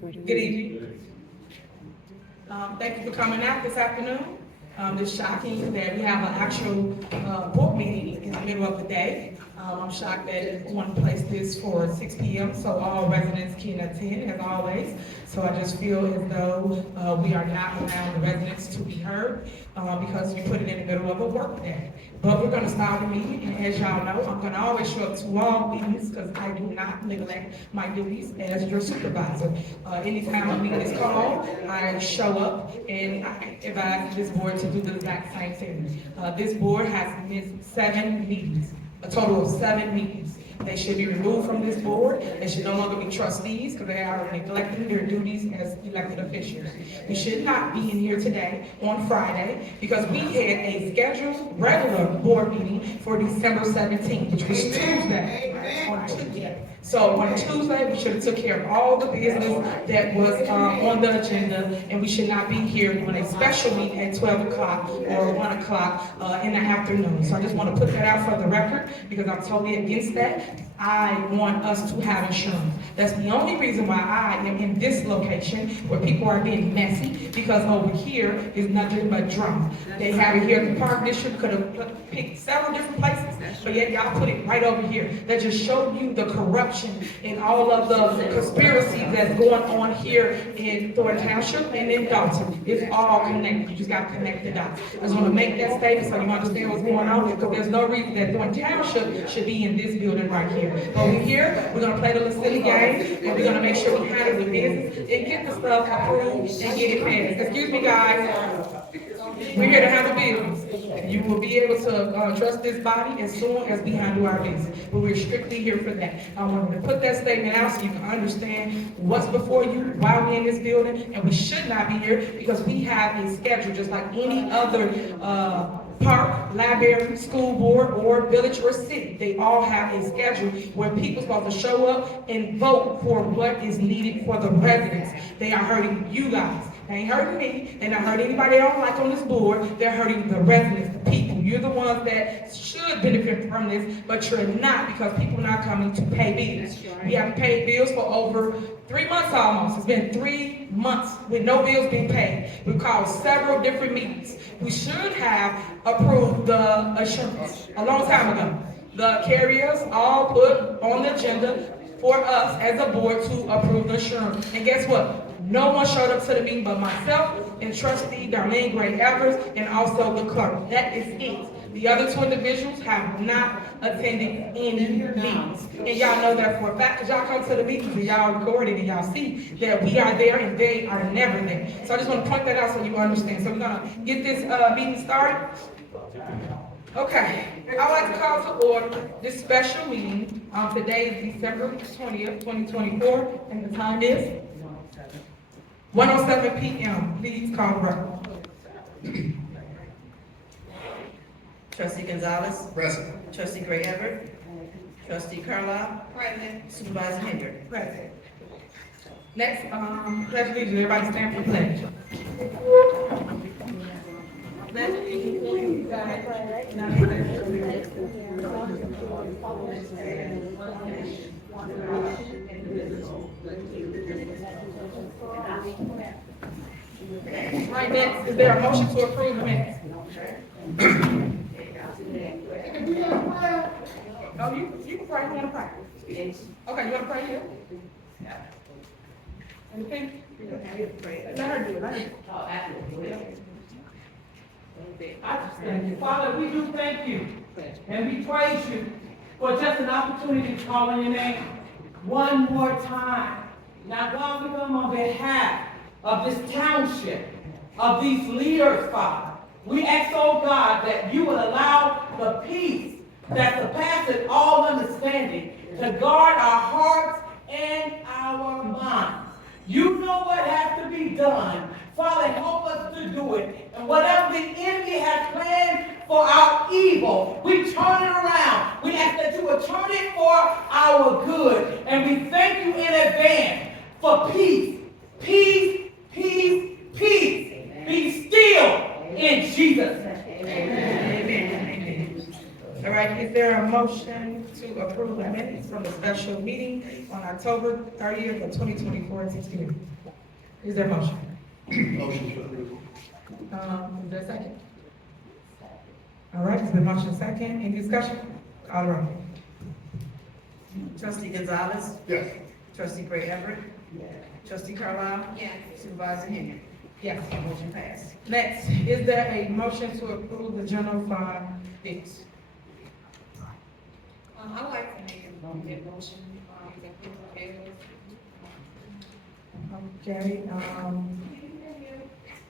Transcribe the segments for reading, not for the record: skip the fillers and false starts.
Good evening. Thank you for coming out this afternoon. It's shocking that we have an actual board meeting in the middle of the day. I'm shocked that one placed this for 6 p.m. so all residents can attend as always. So I just feel as though we are not allowing the residents to be heard because you put it in the middle of a work day. But we're going to start the meeting, and as y'all know, I'm going to always show up to all meetings because I do not neglect my duties as your supervisor. Anytime a meeting is called, I show up and I advise this board to do the exact same thing. This board has missed 7 meetings, a total of 7 meetings. They should be removed from this board. They should no longer be trustees because they are neglecting their duties as elected officials. We should not be in here today on Friday because we had a scheduled regular board meeting for December 17th, which was Tuesday. On Tuesday. So on Tuesday, we should have took care of all the business that was on the agenda, and we should not be here doing a special meeting at 12 o'clock or 1 o'clock in the afternoon. So I just want to put that out for the record because I'm totally against that. I want us to have insurance. That's the only reason why I am in this location where people are being messy, because over here is nothing but drama. They have it here in the park district, could have picked several different places, but yet y'all put it right over here. That just showed you the corruption and all of the conspiracy that's going on here in Thornton Township and in Dalton. It's all connected. You just got to connect the dots. I just want to make that statement so you understand what's going on, because there's no reason that Thornton Township should be in this building right here. But we're here, we're going to play the little silly game, and we're going to make sure we handle the business and get the stuff approved and get it passed. Excuse me, guys. We're here to handle business. You will be able to trust this body as soon as we handle our business. But we're strictly here for that. I wanted to put that statement out so you can understand what's before you, why we're in this building, and we should not be here because we have a schedule just like any other park, library, school board, or village or city. They all have a schedule where people are supposed to show up and vote for what is needed for the residents. They are hurting you guys. They ain't hurting me. They're not hurting anybody they don't like on this board. They're hurting the residents, the people. You're the ones that should benefit from this, but you're not, because people are not coming to pay bills. We haven't paid bills for over 3 months almost. It's been 3 months with no bills being paid. We've called several different meetings. We should have approved the assurance a long time ago. The carriers all put on the agenda for us as a board to approve the assurance. And guess what? No one showed up to the meeting but myself and trustee Darlene Gray Evers and also the clerk. That is it. The other 2 individuals have not attended any meetings. And y'all know that for a fact because y'all come to the meetings and y'all record it and y'all see that we are there and they are never there. So I just want to point that out so you understand. So we're going to get this meeting started. Okay, I would like to call to order this special meeting. Today is December 20th, 2024, and the time is 1:07 p.m. Please call the roll. Trustee Gonzalez. Present. Trustee Gray Everett. Trustee Carlisle. Present. Supervisor Hendrick. Present. Next, pledge allegiance. Everybody stand for pledge. Pledge allegiance. Right, next, is there a motion to approve the minutes? No, you can pray. You want to pray? Okay, you want to pray here? Yeah. And let her do it. Let her do it. I just thank you. Father, we do thank you and we praise you for just an opportunity to call on your name one more time. Now, God, we come on behalf of this township, of these leaders, Father. We ask, oh God, that you will allow the peace that surpasses all understanding to guard our hearts and our minds. You know what has to be done. Father, help us to do it. And whatever the enemy has planned for our evil, we turn it around. We ask that you will turn it for our good. And we thank you in advance for peace, peace, peace, peace. Amen. Be still in Jesus' name. Amen. Amen. All right, is there a motion to approve the minutes from the special meeting on October 30th of 2024 at 6 p.m.? Is there a motion? Motion to approve. Is there a second? All right, it's been motion second. Any discussion? Call the roll. Trustee Gonzalez, Yes. trustee Gray Everett, trustee Carlisle, supervisor Henry. Yes. Motion passed. Next, is there a motion to approve the general fund bills? I'd like to make a motion, to approve the bills. Okay,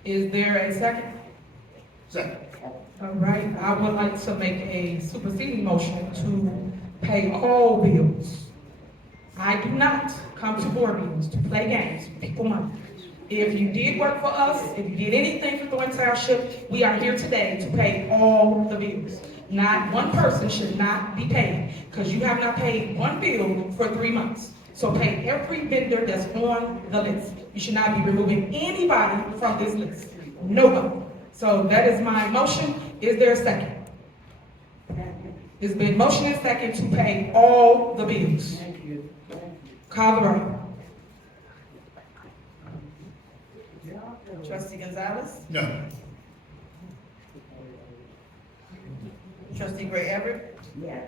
is there a second? Second. All right, I would like to make a superseding motion to pay all bills. I do not come to board meetings to play games with people money. If you did work for us, if you did anything for Thornton Township, we are here today to pay all the bills. Not one person should not be paid, because you have not paid one bill for 3 months. So pay every vendor that's on the list. You should not be removing anybody from this list. Nobody. So that is my motion. Is there a second? It's been motion and second to pay all the bills. Call the roll. Trustee Gonzalez, No. trustee Gray Everett, Yes.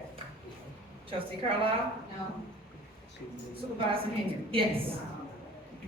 trustee Carlisle, No. supervisor Henry. Yes.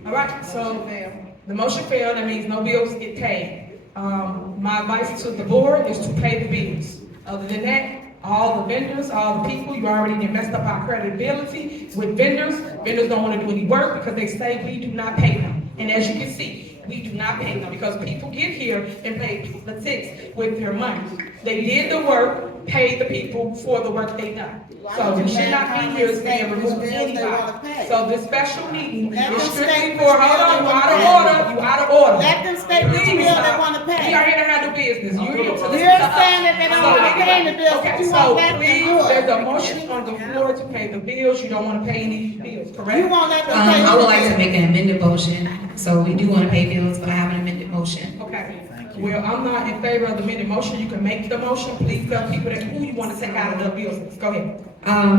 All right, Motion so failed. the motion failed, that means no bills get paid. My advice to the board is to pay the bills. Other than that, all the vendors, all the people, you already done messed up our credibility with vendors. Vendors don't want to do any work because they say we do not pay them. And as you can see, we do not pay them because people get here and pay politics with their money. They did the work, paid the people for the work they done. So we should not be here saying remove anybody. So this special meeting is strictly for, hold on, you out of order, you out of order. Let them state which Please bill they stop. wanna pay. We are here to handle business. You're here to listen to us. You're saying that they don't So wanna pay the bills, okay, but you so won't let them please, do it. there's a motion on the floor to pay the bills. You don't want to pay any bills, correct? You won't let them pay. I would like to the make an amended motion, so we do want to pay bills, but I have an amended motion. Okay, well, I'm not in favor of the amended motion. You can make the motion. Please tell people that who you want to take out of the bills. Go ahead.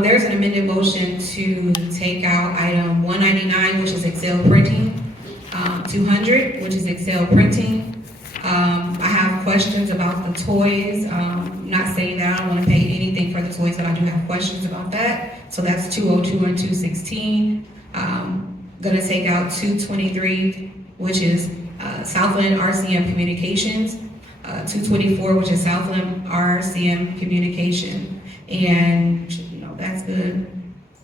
There's an amended motion to take out item 199, which is Excel printing, 200, which is Excel printing. I have questions about the toys. Not saying that I don't want to pay anything for the toys, but I do have questions about that. So that's 202 and 216. Gonna take out 223, which is Southland RCM Communications, 224, which is Southland RCM Communication, and that's good.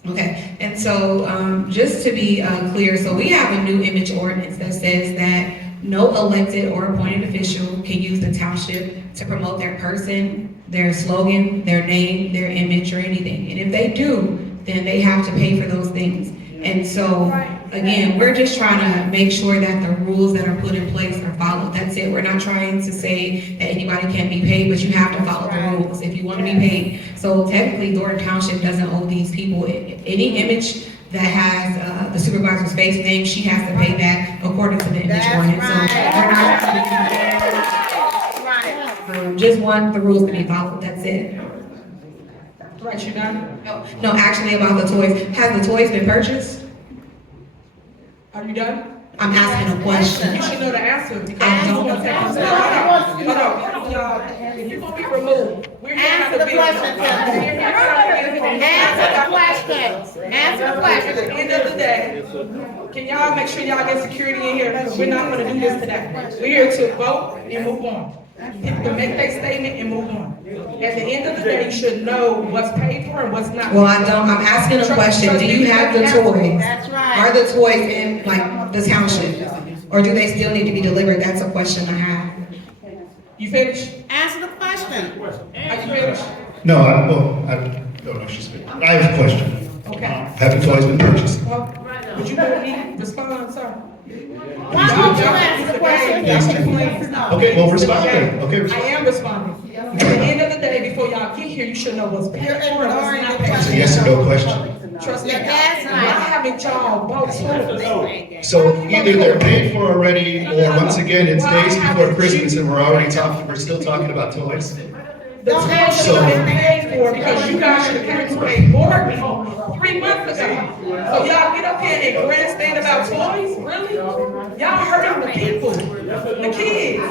Okay, and so just to be clear, so we have a new image ordinance that says that no elected or appointed official can use the township to promote their person, their slogan, their name, their image, or anything. And if they do, then they have to pay for those things. And so, again, we're just trying to make sure that the rules that are put in place are followed. That's it. We're not trying to say that anybody can't be paid, but you have to follow the rules if you want to be paid. So technically, Thornton Township doesn't owe these people any image that has the supervisor's face name. She has to pay that according to the image That's ordinance. So we're not just want the rules to be followed. That's it. Right, you done? No, actually about the toys. Has the toys been purchased? Are you done? I'm asking a question. You should know the answer because I you don't. want to take this. Hold on, y'all. If you're gonna be removed, we're here to have Answer a the business. question, We're Kevin. here to have a business. Answer the question. Answer the At question. the end of the day, can y'all make sure y'all get security in here? Because we're not gonna do this today. We're here to vote and move on. To make their statement and move on. At the end of the day, you should know what's paid for and what's not. Well, I don't. I'm asking a question. Do you have the toys? That's right. Are the toys in like the township, or do they still need to be delivered? That's a question I have. You finished? Answer the question. Are you finished? No, I don't know if she's finished. I have a question. Okay. Have the toys been purchased? Well, would you let me respond, sir? Why don't you answer the question? Okay, well, respond then. Okay, I respond. am responding. At the end of the day, before y'all get here, you should know what's paid You're for and what's ignoring not the paid It's for. a yes or no question. Trust me. You're asking. Why haven't y'all voted? So either they're paid for already, or once again, it's days before Christmas and we're still talking about toys. The tour should have been paid for because you guys should have came to a board meeting 3 months ago. So y'all get up here and grandstand about toys? Really? Y'all hurting the people, the kids.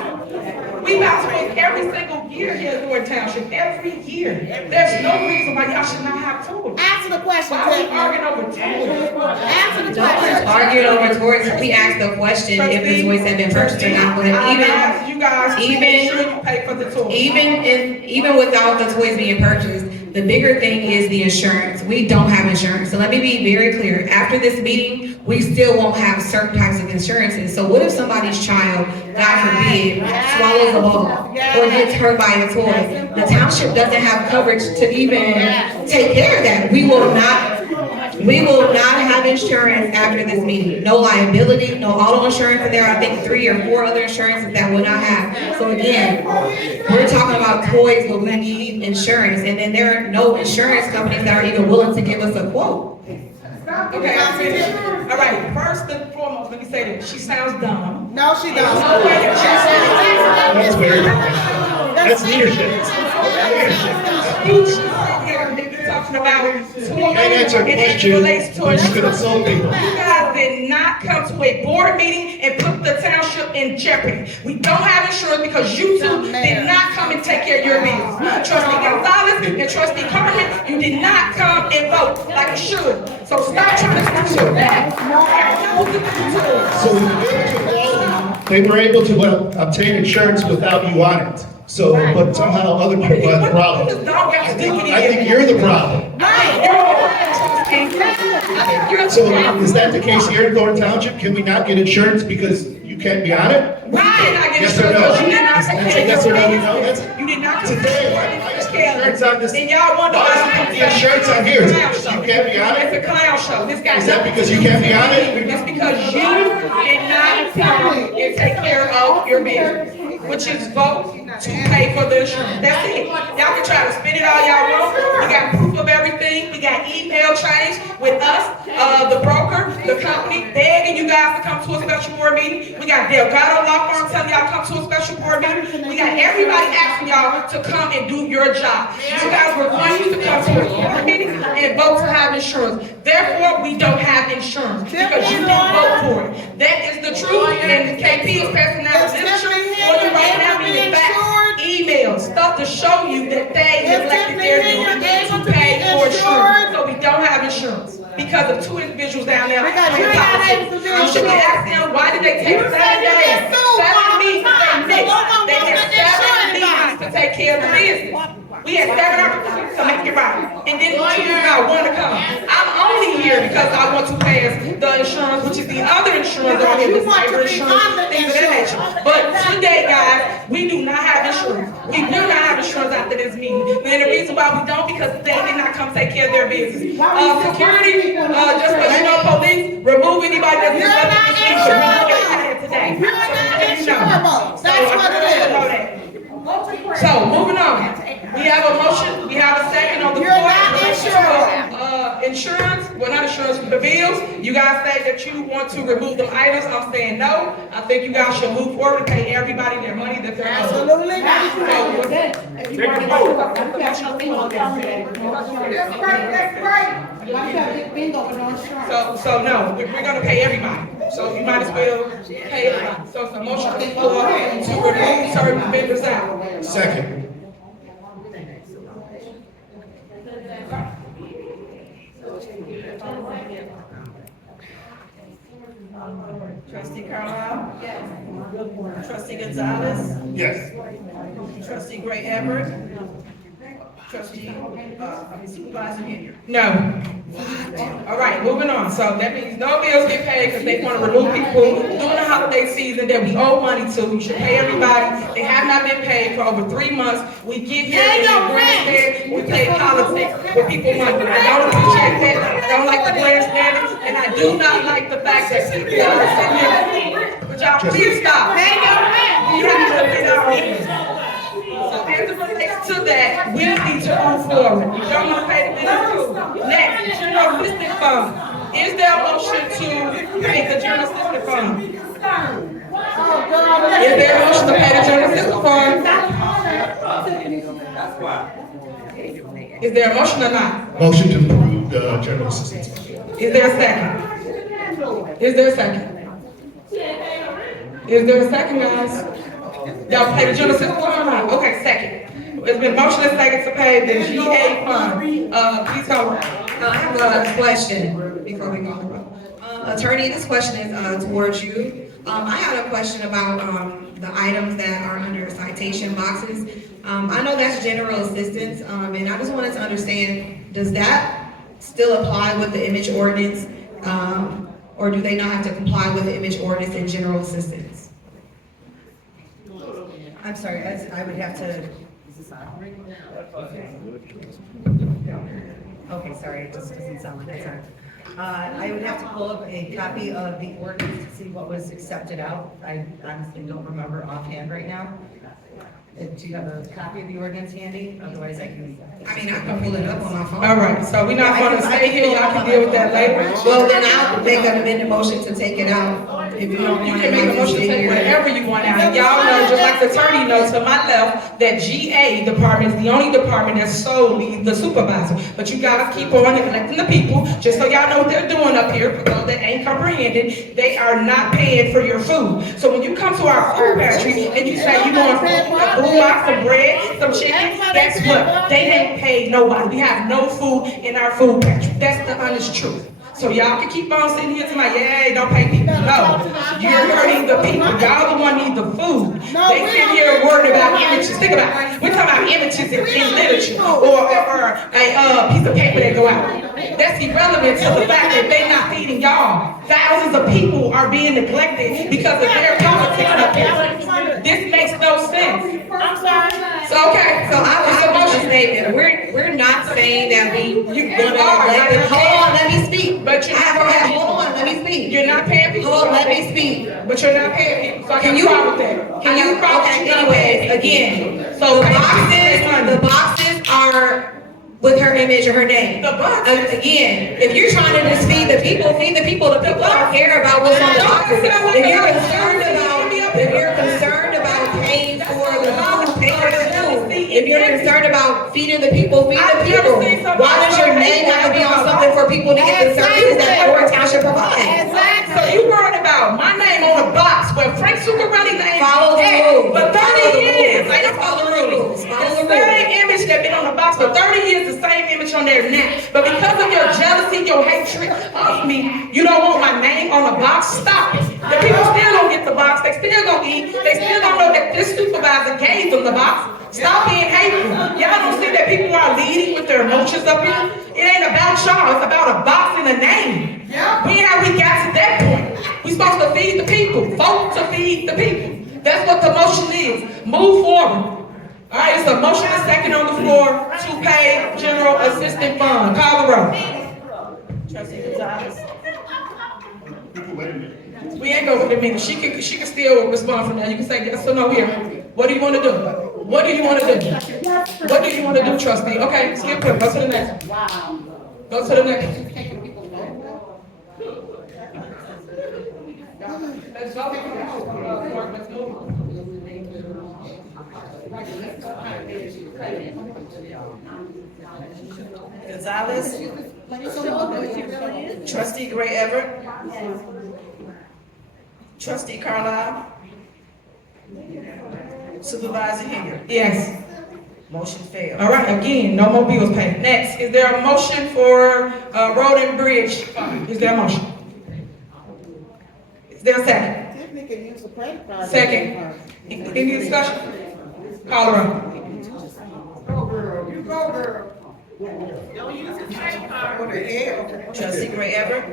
We buy toys every single year here in Thornton Township, every year. There's no reason why y'all should not have toys. Answer the question, Why are we Tiffany. arguing over toys? Answer the No one's question. arguing over toys. We asked the question if the toys had been purchased or not, but I asked you guys to even- make sure you pay for the toys. even without the toys being purchased, the bigger thing is the insurance. We don't have insurance. So let me be very clear. After this meeting, we still won't have certain types of insurances. So what if somebody's child, God forbid, swallows a ball or gets hurt by a toy? The township doesn't have coverage to even take care of that. We will not have insurance after this meeting. No liability, no auto insurance, and there are, I think, 3 or 4 other insurances that will not have. So again, we're talking about toys, but we need insurance, and then there are no insurance companies that are even willing to give us a quote. Okay, I'm finished. All right, first and foremost, let me say this. She sounds dumb. No, she don't. That's very, that's leadership. Talking about toys Can't answer a and it question, relates to but you could insurance. insult people. You guys did not come to a board meeting and put the township in jeopardy. We don't have insurance because you two did not come and take care of your business. Trustee Gonzalez and Trustee Carmen, you did not come and vote like you should. So stop trying to do that. So they were able to obtain insurance without you on it. So, but somehow other people had the problem. I think you're the problem. So is that the case here in Thornton Township? Can we not get insurance because you can't be on it? Yes or no? Yes or no, we know that's. You did not. Today, why is the insurance on this? And y'all wonder Why is the insurance on here? Is it because you can't be on It's it? a clown show. This guy. Is that because you can't be on it? It's because you did not come and take care of your business, which is vote to pay for the insurance. That's it. Y'all can try to spin it all y'all want. We got proof of everything. We got email chains with us, the broker, the company, begging you guys to come to a special board meeting. We got Delgado Law Firm telling y'all to come to a special board meeting. We got everybody asking y'all to come and do your job. You guys refuse to come to a board meeting and vote to have insurance. Therefore, we don't have insurance because you didn't vote for it. That is the truth, and KP is passing out literature for you right now. In fact, emails, stuff to show you that they neglected their duty to pay for insurance. So we don't have insurance because of 2 individuals down there. You should be asking them, why did they take 7 days? 7 meetings they missed. They had 7 meetings to take care of the business. We had 7 opportunities to make it right. And then you got 1 to come. I'm only here because I want to pass the insurance, which is the other insurance on here, the cyber insurance, things of that nature. But today, guys, we do not have insurance. We will not have insurance after this meeting. And the reason why we don't, because they did not come take care of their business. Security, just so you know, police, remove anybody that's disrupting today. That's what it is. So, moving on. We have a motion, we have a second on the floor. You're not insurable. Insurance, well, not insurance, the bills. You guys say that you want to remove them items. I'm saying no. I think you guys should move forward and pay everybody their money that they're owed. Absolutely not. So no, we're gonna pay everybody. So you might as well pay everybody. So it's a motion on the floor to remove certain vendors out. Second. Trustee Carlisle? Yes. Trustee Gonzalez? Yes. Trustee Gray Everett? Trustee, Supervisor Henry? No. All right, moving on. So that means no bills get paid because they want to remove people during the holiday season that we owe money to. We should pay everybody. They have not been paid for over 3 months. We get here and we play politics with people's money. I don't appreciate that. I don't like the grandstanding, and I do not like the fact that people are sitting here. But y'all, please stop. Pay your rent. We have to pay our rent. So as it relates to that, we need to move forward. We don't want to pay the bills too. Next, general assistance fund. Is there a motion to pay the general assistance fund? Is there a motion to pay the general assistance fund? Is there a motion or not? Motion to approve the general assistance budget. Is there a second? Is there a second? Is there a second, guys? Y'all pay the general assistance fund or not? Okay, second. It's been motion and second to pay the GA fund. Please call. I have a question before we go. Attorney, this question is towards you. I had a question about the items that are under citation boxes. I know that's general assistance, and I just wanted to understand, does that still apply with the image ordinance? Or do they not have to comply with the image ordinance and general assistance? I'm sorry, I would have to. Okay, sorry, it just doesn't sound like that. I would have to pull up a copy of the ordinance to see what was accepted out. I honestly don't remember offhand right now. Do you have a copy of the ordinance handy? Otherwise I can. I mean, I can pull it up on my phone. All right, so we're not gonna stay here, y'all can deal with that later. Well, then I'll make an amended motion to take it out. If you don't You want can make a motion to take whatever you want out. And y'all know, just like the attorney knows to my left, that GA department is the only department that's solely the supervisor. But you gotta keep on electing the people, just so y'all know what they're doing up here, for those that ain't comprehending, they are not paying for your food. So when you come to our food pantry and you say you want a blue box, some bread, some chicken, guess what? They ain't paid nobody. We have no food in our food pantry. That's the honest truth. So y'all can keep on sitting here tonight, yeah, don't pay people. No, you're hurting the people. Y'all the one need the food. They sit here worried about images. Think about it. We're talking about images in literature or a piece of paper that go out. That's irrelevant to the fact that they're not feeding y'all. Thousands of people are being neglected because of their politics up here. This makes no sense. I'm sorry. So, okay, so I want to say that we're not saying that You gonna are. neglect it. Hold on, let me speak. But you're not paying people. Hold on, let me speak. You're not paying people. Hold on, let me speak. But you're not paying people. So I Can got you, a problem with that. can you, okay, anyways, again, so the boxes are with her image or her name. The box. Again, if you're trying to just feed the people, the people don't care about what's on the boxes. If you're concerned about paying for the food, pay for the food. If you're concerned about feeding the people, feed the people. Why does your name have to be on something for people to get the services that Thornton Township provides? So you worried about my name on a box where Frank Zuccarelli name Follow the rules. for 30 years. I just follow the rules. The same image that been on the box for 30 years, the same image on there now. But because of your jealousy, your hatred of me, you don't want my name on the box. Stop it. The people still don't get the box. They still gonna eat. They still don't know that this supervisor gave them the box. Stop being hateful. Y'all don't see that people are leading with their emotions up here? It ain't about y'all. It's about a box and a name. We got to that point. We supposed to feed the people. Vote to feed the people. That's what the motion is. Move forward. All right, it's a motion and second on the floor to pay general assistant fund. Call the roll. Trustee Gonzalez. We ain't going with the minute. She can still respond from that. You can say yes or no here. What do you want to do? What do you want to do? What do you want to do, trustee? Okay, skip it. Go to the next. Go to the next. Let's go. Let's move. Gonzalez. Trustee Gray Everett. Trustee Carlisle. Supervisor Henry. Yes. Motion failed. All right, again, no more bills paid. Next, is there a motion for road and bridge fund? Is there a motion? Is there a second? Tiffany can use the credit card. Second. Any discussion? Call the roll. You go, girl. Trustee Gray Everett.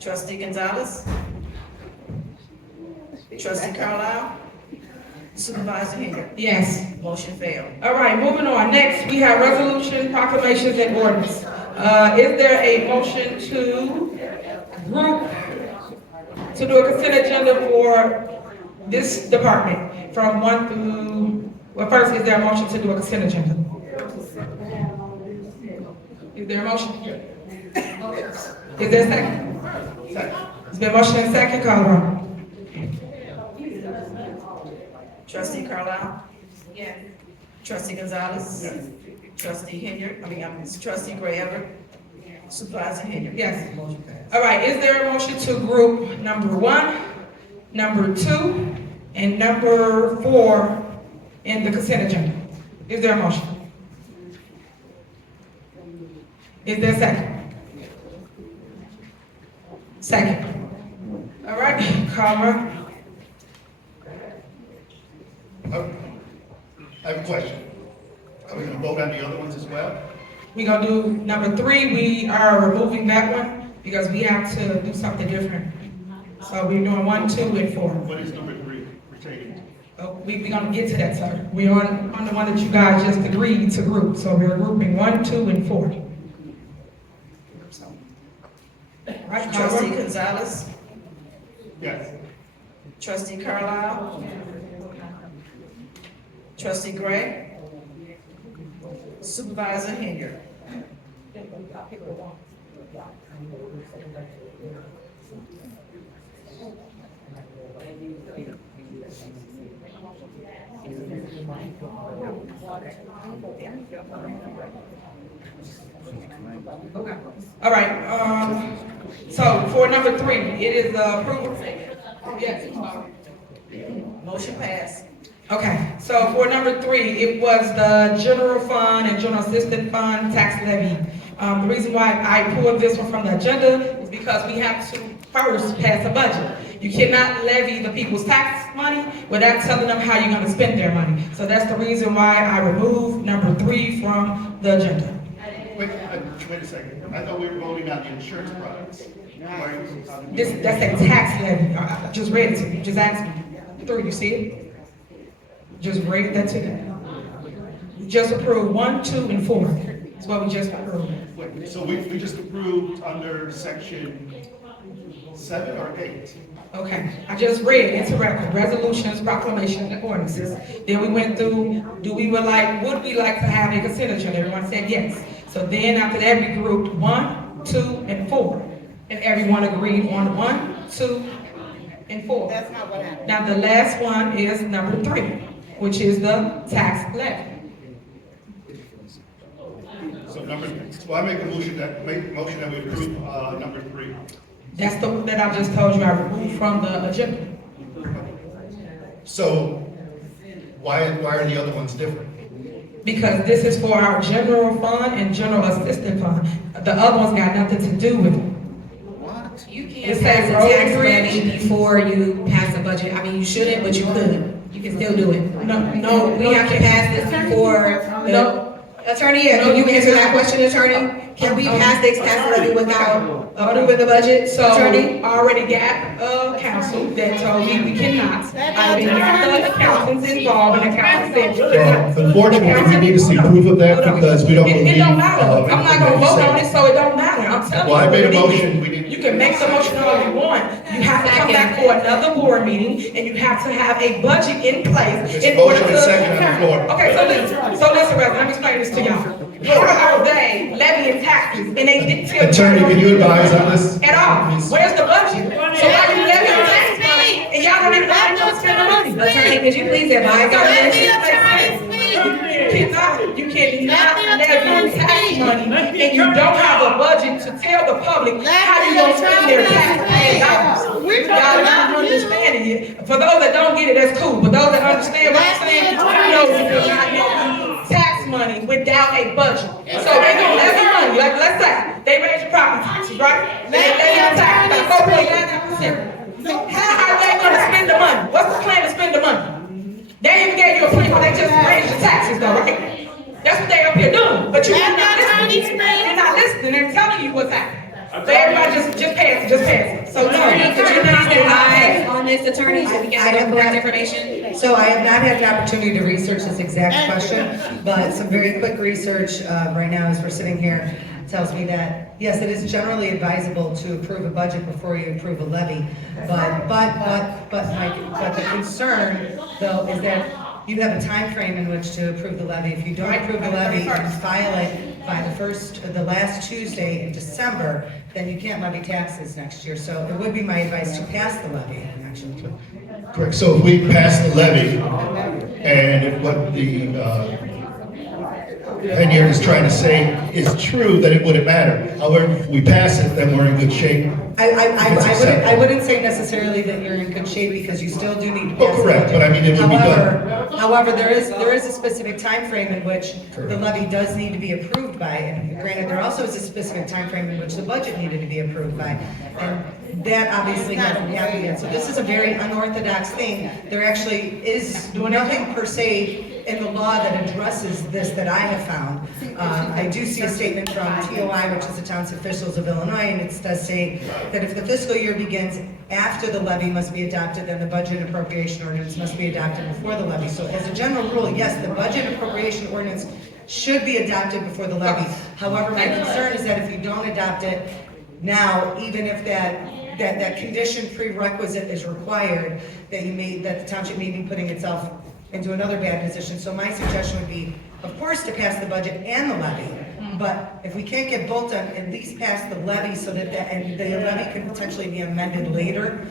Trustee Gonzalez. Trustee Carlisle. Supervisor Henry. Yes. Motion failed. All right, moving on. Next, we have resolution, proclamations, and ordinance. Is there a motion to do a consent agenda for this department from 1 through, well, first, is there a motion to do a consent agenda? Is there a motion? Is there a second? It's been motion and second, call the roll. Trustee Carlisle. Yes. Trustee Gonzalez? Yes. Trustee Henyard, trustee Gray Everett? Supervisor Henyard? Yes. Motion passed. All right, is there a motion to group number 1, number 2, and number 4 in the consent agenda? Is there a motion? Is there a second? Second. All right, Carver. I have a question. Are we gonna vote on the other ones as well? We're gonna do number 3, we are removing that one because we have to do something different. So we're doing 1, 2, and 4. What is number 3 pertaining to? We're gonna get to that, sir. We're on the one that you guys just agreed to group, so we're grouping 1, 2, and 4. All right, Trustee Carver. Gonzalez? Yes. Trustee Carlisle? Trustee Gray? Supervisor Henyard? All right, so for number 3, it is approval. Yes. Motion passed. Okay, so for number 3, it was the general fund and general assistance fund tax levy. The reason why I pulled this one from the agenda is because we have to first pass a budget. You cannot levy the people's tax money without telling them how you're gonna spend their money. So that's the reason why I removed number 3 from the agenda. Wait a second. I thought we were voting on the insurance products. That's a tax levy. I just read it to you, just asked me. 3, you see it? Just read that to you. We just approved 1, 2, and 4. That's what we just approved. Wait, so we just approved under section 7 or 8? Okay, I just read into record, resolutions, proclamations, and ordinances. Then we went through, would we like to have a consent agenda? Everyone said yes. So then after that, we grouped 1, 2, and 4. And everyone agreed on 1, 2, and 4. That's not what happened. Now, the last one is number 3, which is the tax levy. So I make a motion that we approve, number 3. That's the one that I just told you I removed from the agenda. So why are the other ones different? Because this is for our general fund and general assistance fund. The other ones got nothing to do with it. You It can't says pass a road and tax bridge. levy before you pass a budget. I mean, you shouldn't, but you could. You can still do it. No, We have to pass this before. No. Attorney, can you answer that question, attorney? Can we pass this tax levy without approving the budget, So, attorney? I already got, counsel that told me we cannot. I've been got the accountants involved and accountants said. Well, unfortunately, we need to see proof of that because we don't It believe. don't matter. I'm not anything gonna that you vote say. on it, so it don't matter. I'm telling you. Well, I made a what it is. motion, we need. You can make the motion all you want. You have to come back for another board meeting, and you have to have a budget in place. There's in a order motion and to- second on the floor. Okay, so listen, Reverend, let me explain this to y'all. How are they levying taxes, and they didn't tell. Attorney, can you advise on this? At all. Where's the budget? So why you levying tax money, and y'all don't even know how to spend the money? Attorney, could you please advise on this? You cannot levy tax money, and you don't have a budget to tell the public how you gonna spend their taxpayer dollars. Y'all not understanding it. For those that don't get it, that's cool, but those that understand what I'm saying, you know you cannot levy tax money without a budget. So they gonna levy money, like let's say, they raise your property taxes, right? They levy your tax by 4.99%. How are they gonna spend the money? What's the plan to spend the money? They even gave you a plan, but they just raised your taxes though, right? That's what they up here doing, but you're not listening. You're not listening, they're telling you what's happening. So everybody just pass it. So Attorney, could you please advise on this, attorney, so we I get have the correct not- information? So I have not had the opportunity to research this exact question, but some very quick research right now as we're sitting here tells me that, yes, it is generally advisable to approve a budget before you approve a levy. But the concern though is that you have a time frame in which to approve the levy. If you don't approve the levy and file it by the last Tuesday in December, then you can't levy taxes next year. So it would be my advice to pass the levy, actually. Correct, so if we pass the levy, and if what the And you're just trying to say it's true that it wouldn't matter. However, if we pass it, then we're in good shape. I wouldn't say necessarily that you're in good shape because you still do need to pass. Oh, correct, but I mean, it would be done. However, there is a specific time frame in which the Correct. levy does need to be approved by. And granted, there also is a specific time frame in which the budget needed to be approved by. And that obviously hasn't happened yet. So this is a very unorthodox thing. There actually is nothing per se in the law that addresses this that I have found. I do see a statement from TOI, which is the Township Officials of Illinois, and it does say that if the fiscal year begins after the levy must be adopted, then the budget and appropriation ordinance must be adopted before the levy. So as a general rule, yes, the budget and appropriation ordinance should be adopted before the levy. However, my concern is that if you don't adopt it now, even if that condition prerequisite is required, that the township may be putting itself into another bad position. So my suggestion would be, of course, to pass the budget and the levy. But if we can't get both done, at least pass the levy so that the levy can potentially be amended later.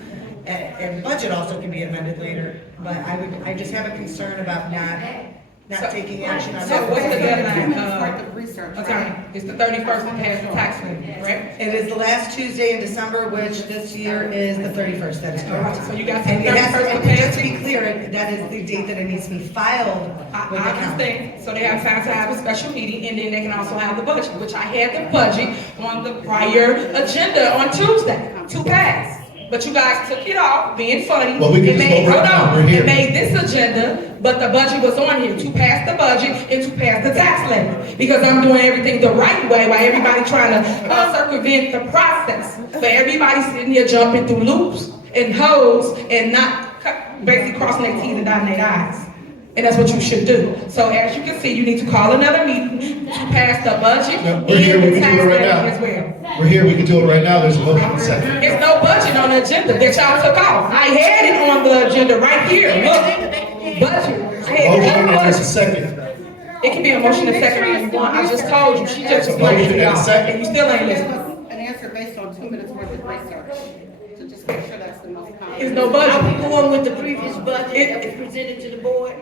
And the budget also can be amended later. But I just have a concern about not taking action on So that. what's the deadline? Part of research, right? Attorney, it's the 31st to pass the tax levy, correct? It is the last Tuesday in December, which this year is the 31st, that is All right, correct. so you got to And the it has 31st to, to and pass just to it? be clear, that is the date that it needs to be filed I with the county. understand, so they have time to have a special meeting, and then they can also have the budget, which I had the budget on the prior agenda on Tuesday to pass. But you guys took it off, being funny. Well, we can and just made- vote right hold now. on, We're here. and made this agenda, but the budget was on here to pass the budget and to pass the tax levy. Because I'm doing everything the right way, while everybody trying to circumvent the process. But everybody sitting here jumping through loops and holes and not basically crossing their T's and dotting their I's. And that's what you should do. So as you can see, you need to call another meeting to pass the budget No, and we're here, we the can tax do it right levy now. as well. We're here, we can do it right now. There's a motion and a second. There's no budget on the agenda that y'all took off. I had it on the agenda right here. Look, budget. I had Motion it on and there's a budget. second. It can be a motion and second all you want. I just told you. She just It's a explained motion it and a all. second. And you still ain't Give listening. us an answer based on 2 minutes worth of research. So just make sure that's the most common. There's no Are budget. we going with the previous budget that was presented to the board?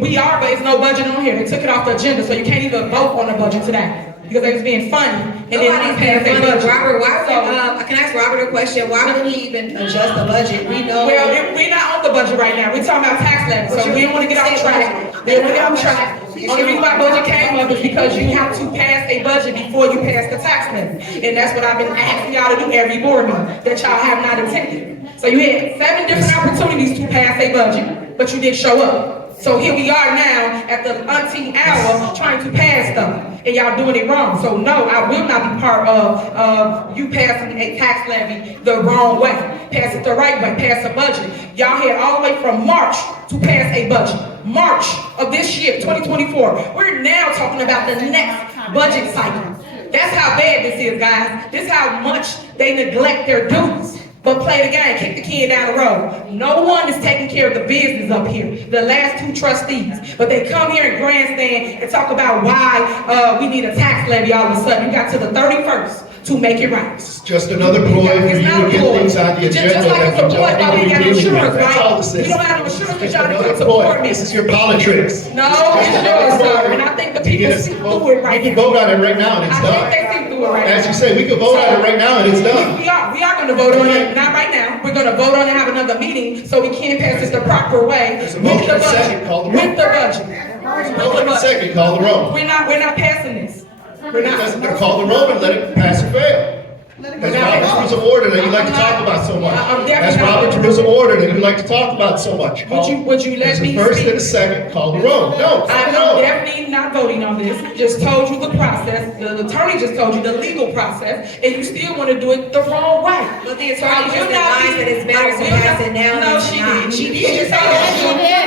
We are, but there's no budget on here. They took it off the agenda, so you can't even vote on the budget today. Because they was being funny. And then Nobody's not being pass their funny. budget. Robert, why would, So- I can ask Robert a question, why would he even adjust the budget? We know. Well, we're not on the budget right now. We're talking about tax levy, so we don't want to get off track. We don't want to get off track. Only reason why budget came up is because you have to pass a budget before you pass the tax levy. And that's what I've been asking y'all to do every board meeting that y'all have not attended. So you had 7 different opportunities to pass a budget, but you didn't show up. So here we are now at the umpteenth hour trying to pass stuff, and y'all doing it wrong. So no, I will not be part of you passing a tax levy the wrong way. Pass it the right way, pass a budget. Y'all had all the way from March to pass a budget. March of this year, 2024. We're now talking about the next budget cycle. That's how bad this is, guys. This is how much they neglect their duties. But play the game, kick the kid down the road. No one is taking care of the business up here. The last 2 trustees. But they come here and grandstand and talk about why we need a tax levy all of a sudden. You got to the 31st to make it right. It's just another ploy for you It's not to a get ploy. things on the Just agenda like that it's a you ploy, don't why we need ain't to got be dealing insurance, with. That's right? all this is. You don't have no insurance, but It's y'all another can support ploy. me. This is your politics. No, it's yours, sir. And I think the people see through it right We can now. vote on it right now and it's I think done. they see through it right now. As you say, we can vote on it right now and it's done. We are going to vote on it, not right now. We're going to vote on it, have another meeting, so we can pass this the proper way There's a with motion the and a second. budget. Call the roll. With the budget. Motion and second, call the roll. We're not passing this. We're Then not. call the roll and let it pass or fail. That's Robert's rules of order that you like to talk about so much. I'm That's definitely not- Robert's rules of order that you like to talk about so much. Would you let There's me a first speak? and a second, call the roll. No, I'm no. definitely not voting on this. Just told you the process. The attorney just told you the legal process, and you still want to do it the wrong way. But the So attorney I just will not advised be- that it's better I to will pass not- it now No, than she not. didn't. She did.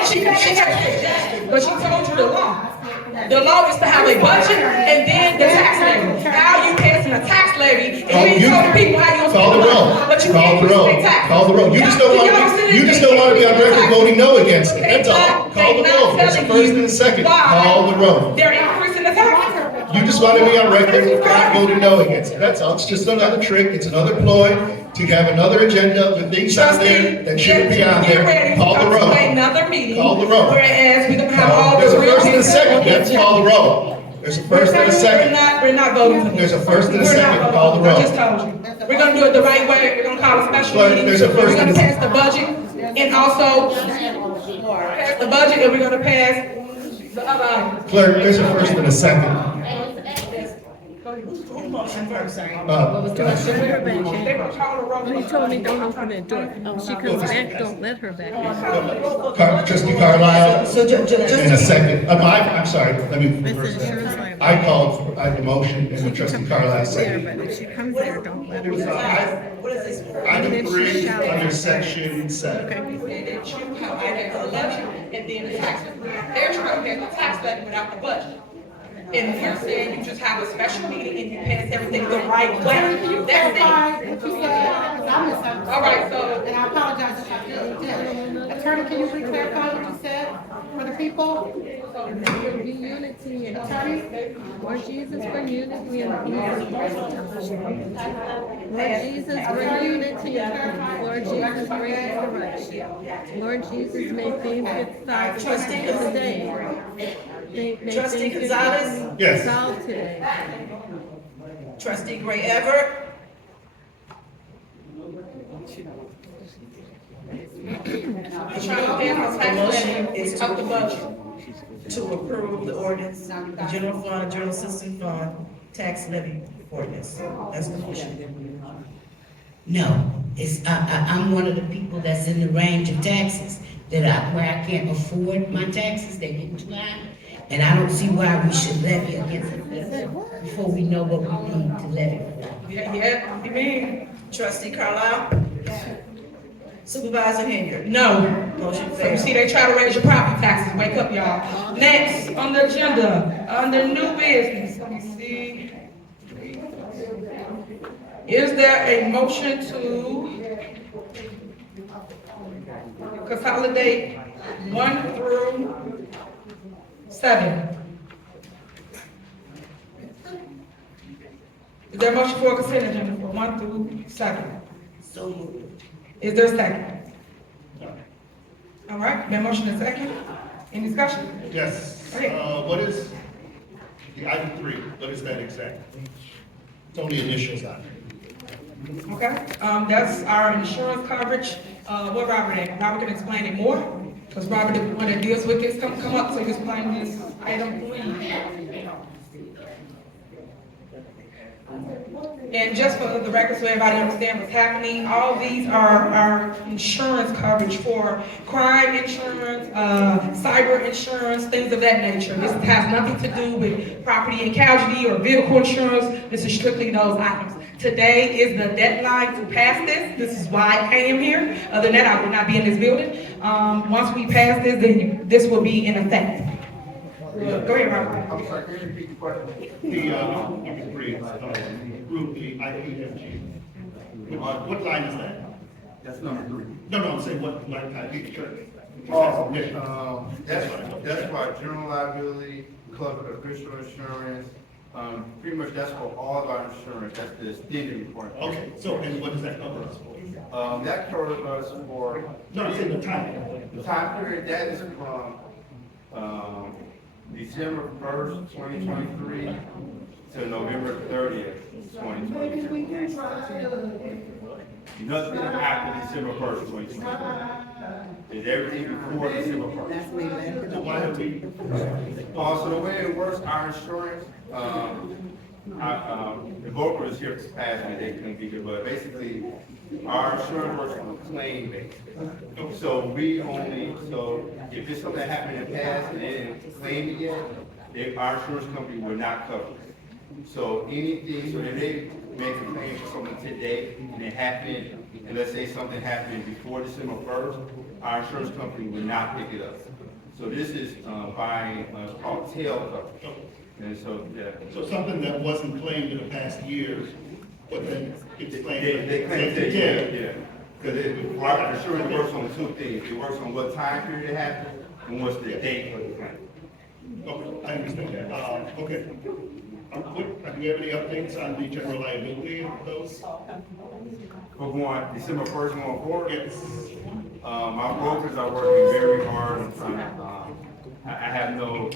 She had a suggestion, but she told you the law. The law is to have a budget and then the tax levy. How you passing a tax levy and you ain't told the people how you gonna Call spend the the roll. money, but you Call can't the increase roll. their taxes. Call the roll. You just don't want to be, you just don't want to be on record voting no against it. That's all. Call the roll. There's a first and a second. Call the roll. They're increasing the taxes. You just want to be on record not voting no against it. That's all. It's just another trick. It's another ploy to have another agenda with things on there that shouldn't be on Get ready. there. Call the We're roll. another meeting. Call the roll. Whereas we're gonna have all There's the a real first and a people on second. the Let's agenda. call the roll. There's a first and a second. We're not voting for this. There's a first and a We're not second. voting Call for the this. I roll. just told you. We're gonna do it the right way. We're gonna call a special Clerk, meeting. there's a first We're gonna and a- pass the budget and also pass the budget and we're gonna pass the other items. Clerk, there's a first and a second. They gonna call the roll. He told me don't open that door. If she comes back, don't let her back in. Trustee Carlisle, So just in a second. I'm sorry, let me reverse This is insurance that. liability. I called for the motion and then Trustee Carlisle Yeah, seconded. but if she comes there, don't let her back Item 3, under section 7. And then the taxes, they're trying to pass the tax levy without the budget. And you're saying you just have a special meeting and you pass everything the right way. That's Clarify what you said, I misunderstood. All right, so- And I apologize if I did. Attorney, can you please clarify what you said for the people? There will be unity and Lord Jesus for unity and peace. Lord Jesus for unity. Lord Jesus bring correction. Lord Jesus may things get solved today. May Trustee things get Gonzalez? Yes. solved today. Trustee Gray Everett? They're trying to pass the tax levy without the budget. To approve the ordinance, the general fund, general assistance fund, tax levy ordinance. That's the motion. No, I'm one of the people that's in the range of taxes, where I can't afford my taxes, they get too high. And I don't see why we should levy against it before we know what we need to levy. Yeah, you mean? Trustee Carlisle? Supervisor Henry? No. Motion So you see, failed. they try to raise your property taxes. Wake up, y'all. Next, on the agenda, under new business, let me see. Is there a motion to consolidate 1 through 7? Is there a motion for a consent agenda for 1 through 7? So moved. Is there a second? All right, that motion is second. Any discussion? Yes. Okay. What is, the item 3, what is that exactly? It's only initials on it. Okay, that's our insurance coverage. What Robert at? Robert can explain it more, because Robert is the one that deals with this. Come up so you can explain this item 3. And just for the record, so everybody understands what's happening, all these are our insurance coverage for crime insurance, cyber insurance, things of that nature. This has nothing to do with property and casualty or vehicle insurance. This is strictly those items. Today is the deadline to pass this. This is why I came here. Other than that, I would not be in this building. Once we pass this, then this will be in effect. Go ahead, Robert. I'm sorry, can you repeat the question? Item 3, group the IPFG. What line is that? That's number 3. No, I'm saying what line, I need to check. That's for general liability, club official insurance, pretty much that's for all of our insurance, that's the extended report. Okay, so, and what does that cover us for? That covers us for, No, I'm saying the time. the time period, that is from, December 1st, 2023 to November 30th, 2023. Nothing after December 1st, 2023. Is everything before December 1st. So why have we, So the way it works, our insurance, the broker is here to pass me, they can be here, but basically, our insurance works on a claim basis. So we only, so if it's something that happened in the past and they didn't claim it yet, our insurance company will not cover it. So anything, so if they make a claim for something today and it happened, and let's say something happened before December 1st, our insurance company will not pick it up. So this is buying, it's called tail coverage. And so, yeah. so something that wasn't claimed in the past years, but then it's claimed. They claim that, Yeah. yeah. Because our insurance works on 2 things. It works on what time period it happened and what's the date for the claim. Okay, I understand that. Okay. Do you have any updates on the general liability of those? For going, December 1st going forward? Yes. My brokers are working very hard on trying to, I have no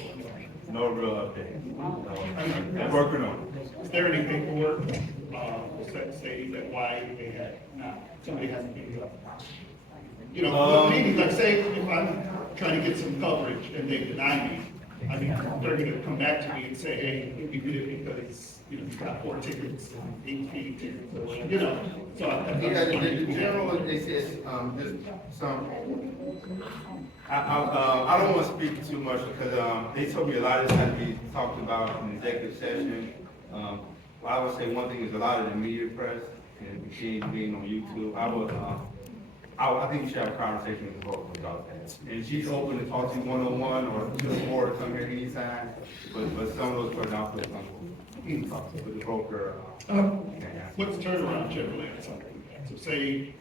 no real update. I'm working on it. Is there any paperwork, say that why they had, somebody hasn't been up? You know, meaning, like, say, if I'm trying to get some coverage and they deny me, I mean, they're gonna come back to me and say, hey, you did it because, you know, you got 4 tickets, 8 feet tickets, or, you know, so Yeah, the general, they said, just some, I don't wanna speak too much because, they told me a lot of this had to be talked about in executive session. I would say one thing is a lot of the media press and being on YouTube, I think you should have a conversation with the board about that. And she's open to talk to you one-on-one or to the board or come here anytime, but some of those questions I'll feel comfortable with the broker. what's turnaround generally on something? So say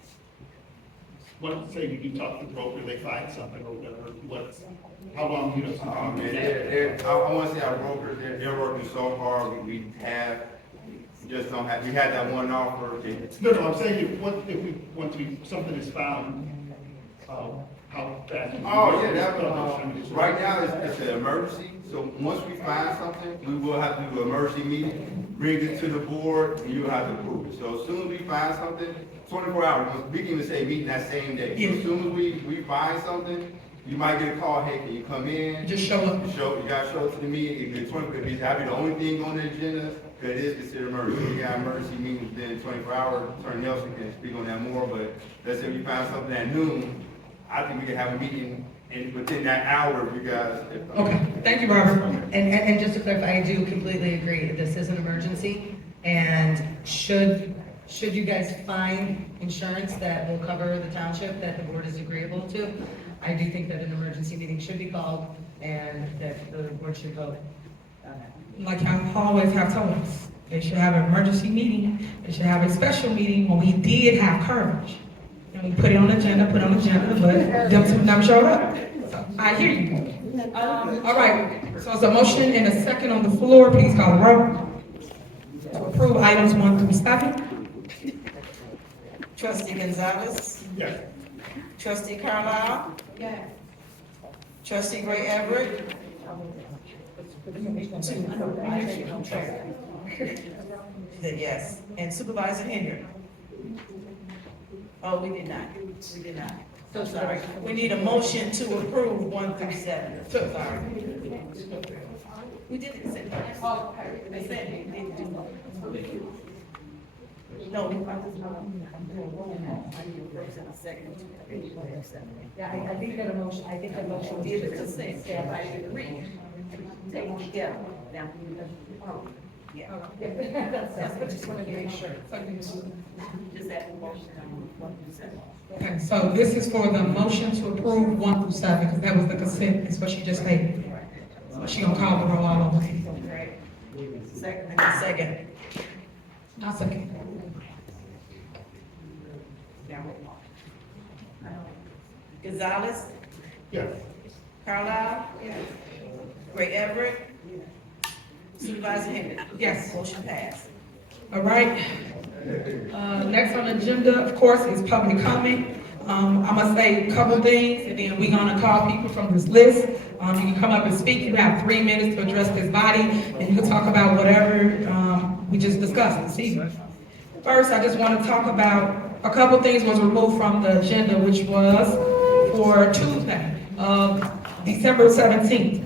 you talk to the broker, they find something or whatever, how long, you know? I wanna say our brokers, they're working so hard, we just don't have, we had that one offer. No, I'm saying once something is found, how fast? Oh, yeah, right now it's an emergency, so once we find something, we will have to do an emergency meeting, bring it to the board, and you'll have to approve it. So as soon as we find something, 24 hours, we can even say meeting that same day. So as soon as we find something, you might get a call, hey, can you come in? Just show up. You gotta show up to the meeting, if that'd be the only thing on the agenda, because it is considered emergency. We got emergency meetings within 24 hours, Attorney Nelson can speak on that more, but let's say we find something at noon, I think we can have a meeting within that hour, if you guys. Okay, thank you, Robert. And just to clarify, I do completely agree, this is an emergency, and should you guys find insurance that will cover the township that the board is agreeable to, I do think that an emergency meeting should be called and that the board should vote on that. Like I always have told us, they should have an emergency meeting, they should have a special meeting when we did have coverage. And we put it on the agenda, but them two never showed up. So, I hear you. All right, so it's a motion and a second on the floor, please call the roll. To approve items 1 through 7. Trustee Gonzalez, Yes. trustee Carlisle. Yes. Trustee Gray Everett. Yes, and Supervisor Henry. Oh, we did not. So sorry. We need a motion to approve 1 through 7. So sorry. We did it. They said we didn't do. No. I need a first and a second. Yeah, I think that a motion Did the consent, staff, I agree. Take it together. Now. Yeah. That's what I just wanted to make sure. Just add the motion on 1 through 7. Okay, so this is for the motion to approve 1 through 7, because that was the consent, is what she just stated. So she gonna call the roll all over. Second. I'll second. Gonzalez, Yes. Carlisle. Yes. Gray Everett. Supervisor Henry. Yes. Motion passed. All right. Next on the agenda, of course, is public comment. I'm gonna say a couple things, and then we're gonna call people from this list. You can come up and speak. You have 3 minutes to address this body, and you can talk about whatever we just discussed this evening. First, I just want to talk about a couple things was removed from the agenda, which was for Tuesday, December 17th.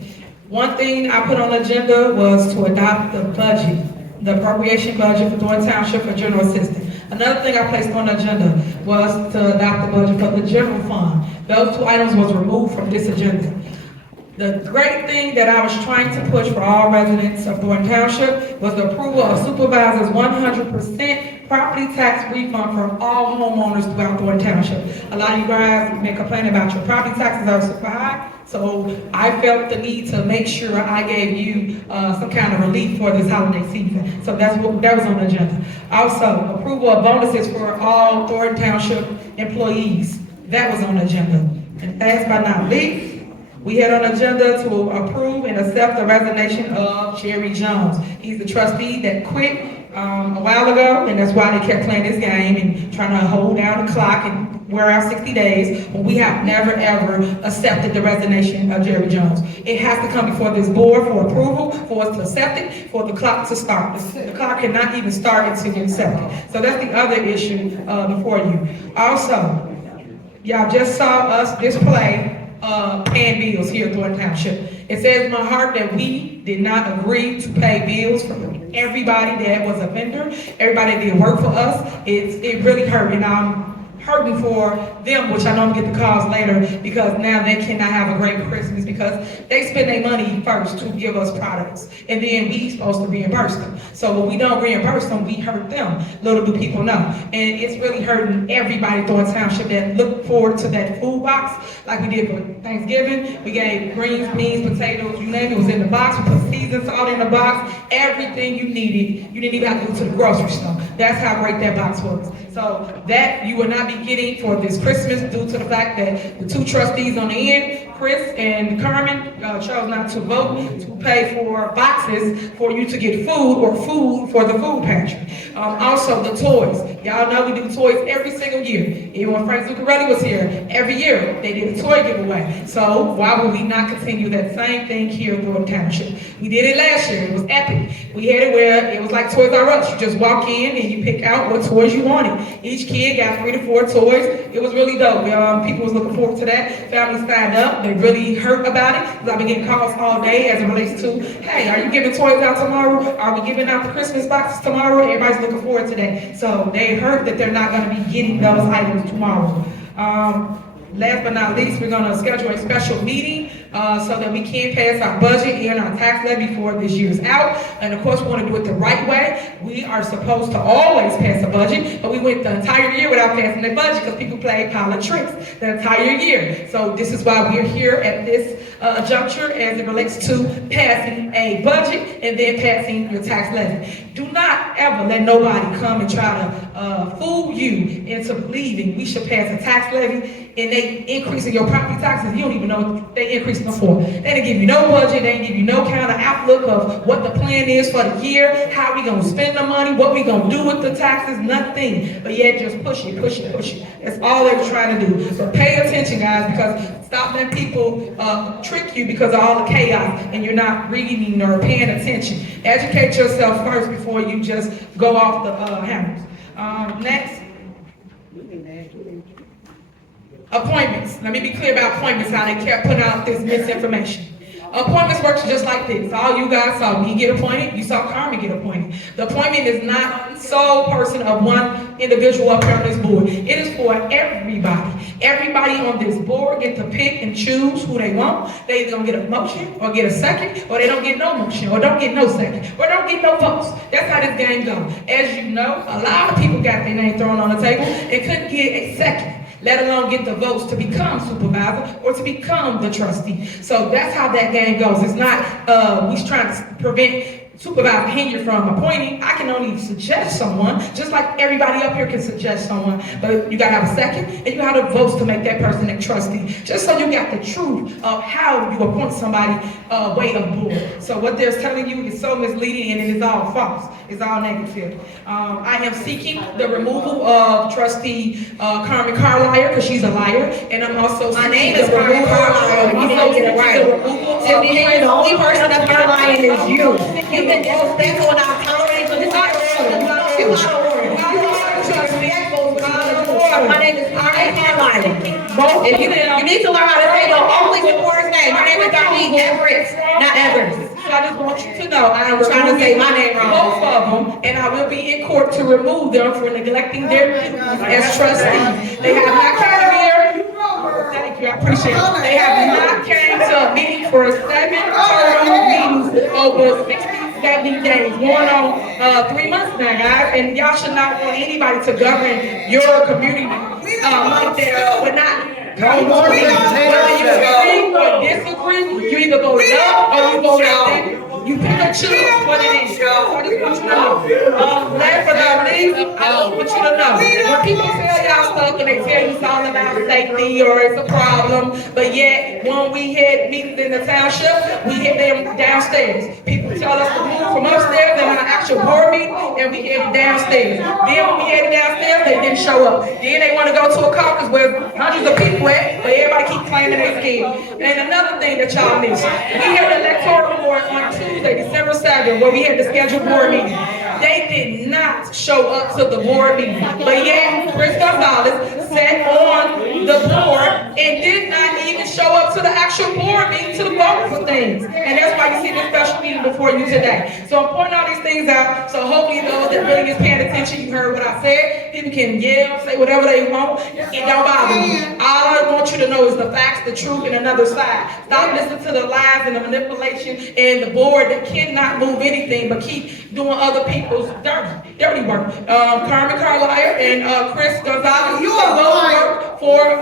One thing I put on the agenda was to adopt the budget, the appropriation budget for Thornton Township for general assistance. Another thing I placed on the agenda was to adopt the budget for the general fund. Those 2 items was removed from this agenda. The great thing that I was trying to push for all residents of Thornton Township was the approval of supervisors 100% property tax refund for all homeowners throughout Thornton Township. A lot of you guys may complain about your property taxes are super high, so I felt the need to make sure I gave you some kind of relief for this holiday season. So that was on the agenda. Also, approval of bonuses for all Thornton Township employees. That was on the agenda. And last but not least, we had on agenda to approve and accept the resignation of Jerry Jones. He's the trustee that quit a while ago, and that's why they kept playing this game and trying to hold down the clock and wear our 60 days, but we have never ever accepted the resignation of Jerry Jones. It has to come before this board for approval, for us to accept it, for the clock to start. The clock cannot even start until you accept it. So that's the other issue before you. Also, y'all just saw us display paying bills here at Thornton Township. It says in my heart that we did not agree to pay bills from everybody that was a vendor, everybody that did work for us. It really hurt, and I'm hurting for them, which I know I'm gonna get the calls later, because now they cannot have a great Christmas because they spend their money first to give us products, and then we supposed to reimburse them. So when we don't reimburse them, we hurt them. Little do people know, and it's really hurting everybody in Thornton Township that look forward to that food box like we did for Thanksgiving. We gave greens, beans, potatoes, you name it, was in the box. We put seasoned salt in the box. Everything you needed, you didn't even have to go to the grocery store. That's how great that box was. So that you will not be getting for this Christmas due to the fact that the two trustees on the end, Chris and Carmen, chose not to vote to pay for boxes for you to get food or food for the food pantry. Also the toys. Y'all know we do toys every single year. Even when Frank Zuccarelli was here, every year they did a toy giveaway. So why would we not continue that same thing here in Thornton Township? We did it last year. It was epic. We had it where it was like Toys R Us. You just walk in and you pick out what toys you wanted. Each kid got 3 to 4 toys. It was really dope. People was looking forward to that. Families signed up. They really hurt about it because I've been getting calls all day as it relates to, hey, are you giving toys out tomorrow? Are we giving out the Christmas boxes tomorrow? Everybody's looking forward to that. So they hurt that they're not going to be getting those items tomorrow. Last but not least, we're going to schedule a special meeting so that we can pass our budget and our tax levy before this year's out. And of course, we want to do it the right way. We are supposed to always pass a budget, but we went the entire year without passing the budget because people play politics the entire year. So this is why we're here at this juncture as it relates to passing a budget and then passing your tax levy. Do not ever let nobody come and try to fool you into believing we should pass a tax levy and they increasing your property taxes. You don't even know what they increasing them for. They didn't give you no budget. They didn't give you no kind of outlook of what the plan is for the year, how we gonna spend the money, what we gonna do with the taxes, nothing. But yet just push it. That's all they were trying to do. So pay attention, guys, because stop letting people trick you because of all the chaos and you're not reading or paying attention. Educate yourself first before you just go off the hammers. Next. Appointments. Let me be clear about appointments, how they kept putting out this misinformation. Appointments works just like this. All you guys saw me get appointed, you saw Carmen get appointed. The appointment is not sole person of one individual up here on this board. It is for everybody. Everybody on this board get to pick and choose who they want. They either gonna get a motion or get a second, or they don't get no motion, or don't get no second, or don't get no votes. That's how this game goes. As you know, a lot of people got their name thrown on the table and couldn't get a second, let alone get the votes to become supervisor or to become the trustee. So that's how that game goes. It's not, we trying to prevent Supervisor Henry from appointing. I can only suggest someone, just like everybody up here can suggest someone, but you gotta have a second and you gotta have the votes to make that person a trustee, just so you got the truth of how you appoint somebody way of board. So what they're telling you is so misleading and it is all false. It's all negative. I am seeking the removal of trustee Carmen Carlisle because she's a liar, and I'm also My name is Carmen Carlisle. You didn't get it right. Tiffany, the only person that's been lying is you. You've been disrespectful and I'm tolerating for this My name is Carmen Carlisle. If you need to learn how to say your only supporter's name. My name is Darlene Everett, not Evers. So I just want you to know I am trying to say my name wrong. Both of them, and I will be in court to remove them for neglecting their duties as trustees. They have not come here. Thank you, I appreciate it. They have not came to a meeting for 7 total meetings over 60, 70 days, going on 3 months now, guys. And y'all should not want anybody to govern your community like that. We're not. Whether you agree or disagree, you either vote up or you vote out. You pick a to choose what it is. So I just want you to know. Last but not least, I just want you to know. When people tell y'all stuff and they tell you it's all about safety or it's a problem, but yet when we had meetings in the township, we hit them downstairs. People tell us to move from upstairs in our actual board meeting, and we headed downstairs. Then when we headed downstairs, they didn't show up. Then they want to go to a caucus where hundreds of people at, but everybody keep claiming they scared. And another thing that y'all missed, we had an electoral board on Tuesday, December 7th, where we had the scheduled board meeting. They did not show up to the board meeting, but yet Chris Gonzalez sat on the board and did not even show up to the actual board meeting to vote for things. And that's why you see this special meeting before you today. So I'm pointing all these things out, so hopefully those that really is paying attention, you heard what I said. People can yell, say whatever they want, it don't bother me. All I want you to know is the facts, the truth, and another side. Stop listening to the lies and the manipulation and the board that cannot move anything but keep doing other people's dirty work. Carmen Carlisle and Chris Gonzalez, you are both work for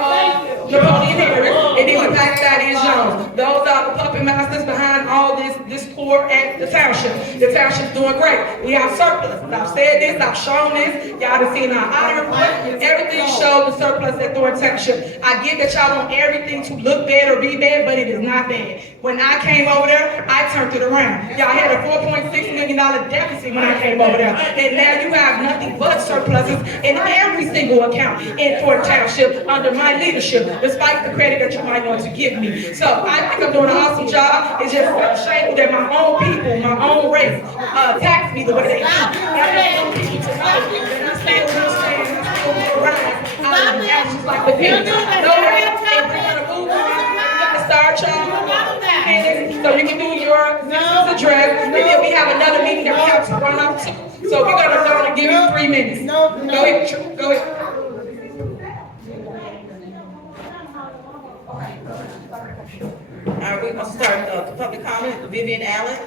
Napoleon Harris, and then we passed that in Jones. Those are the puppet masters behind all this poor at the township. The township's doing great. We have surplus. I've said this, I've shown this. Y'all have seen our audit report. Everything shows the surplus at Thornton Township. I get that y'all want everything to look bad or be bad, but it is not bad. When I came over there, I turned it around. Y'all had a $4.6 million deficit when I came over there. And now you have nothing but surpluses in every single account in Thornton Township under my leadership, despite the credit that you might want to give me. So I think I'm doing an awesome job. It's just shameful that my own people, my own race, tax me the way they do. I want people to know that I stand where I stand, and I still rise out of the ashes like the pigs. No, if we're gonna move on, we got to start y'all. So you can do your citizens address, and then we have another meeting that we have to run off to. So we're gonna go and give you 3 minutes. Go ahead, go ahead. All right, we're gonna start the public comment. Vivian Allen.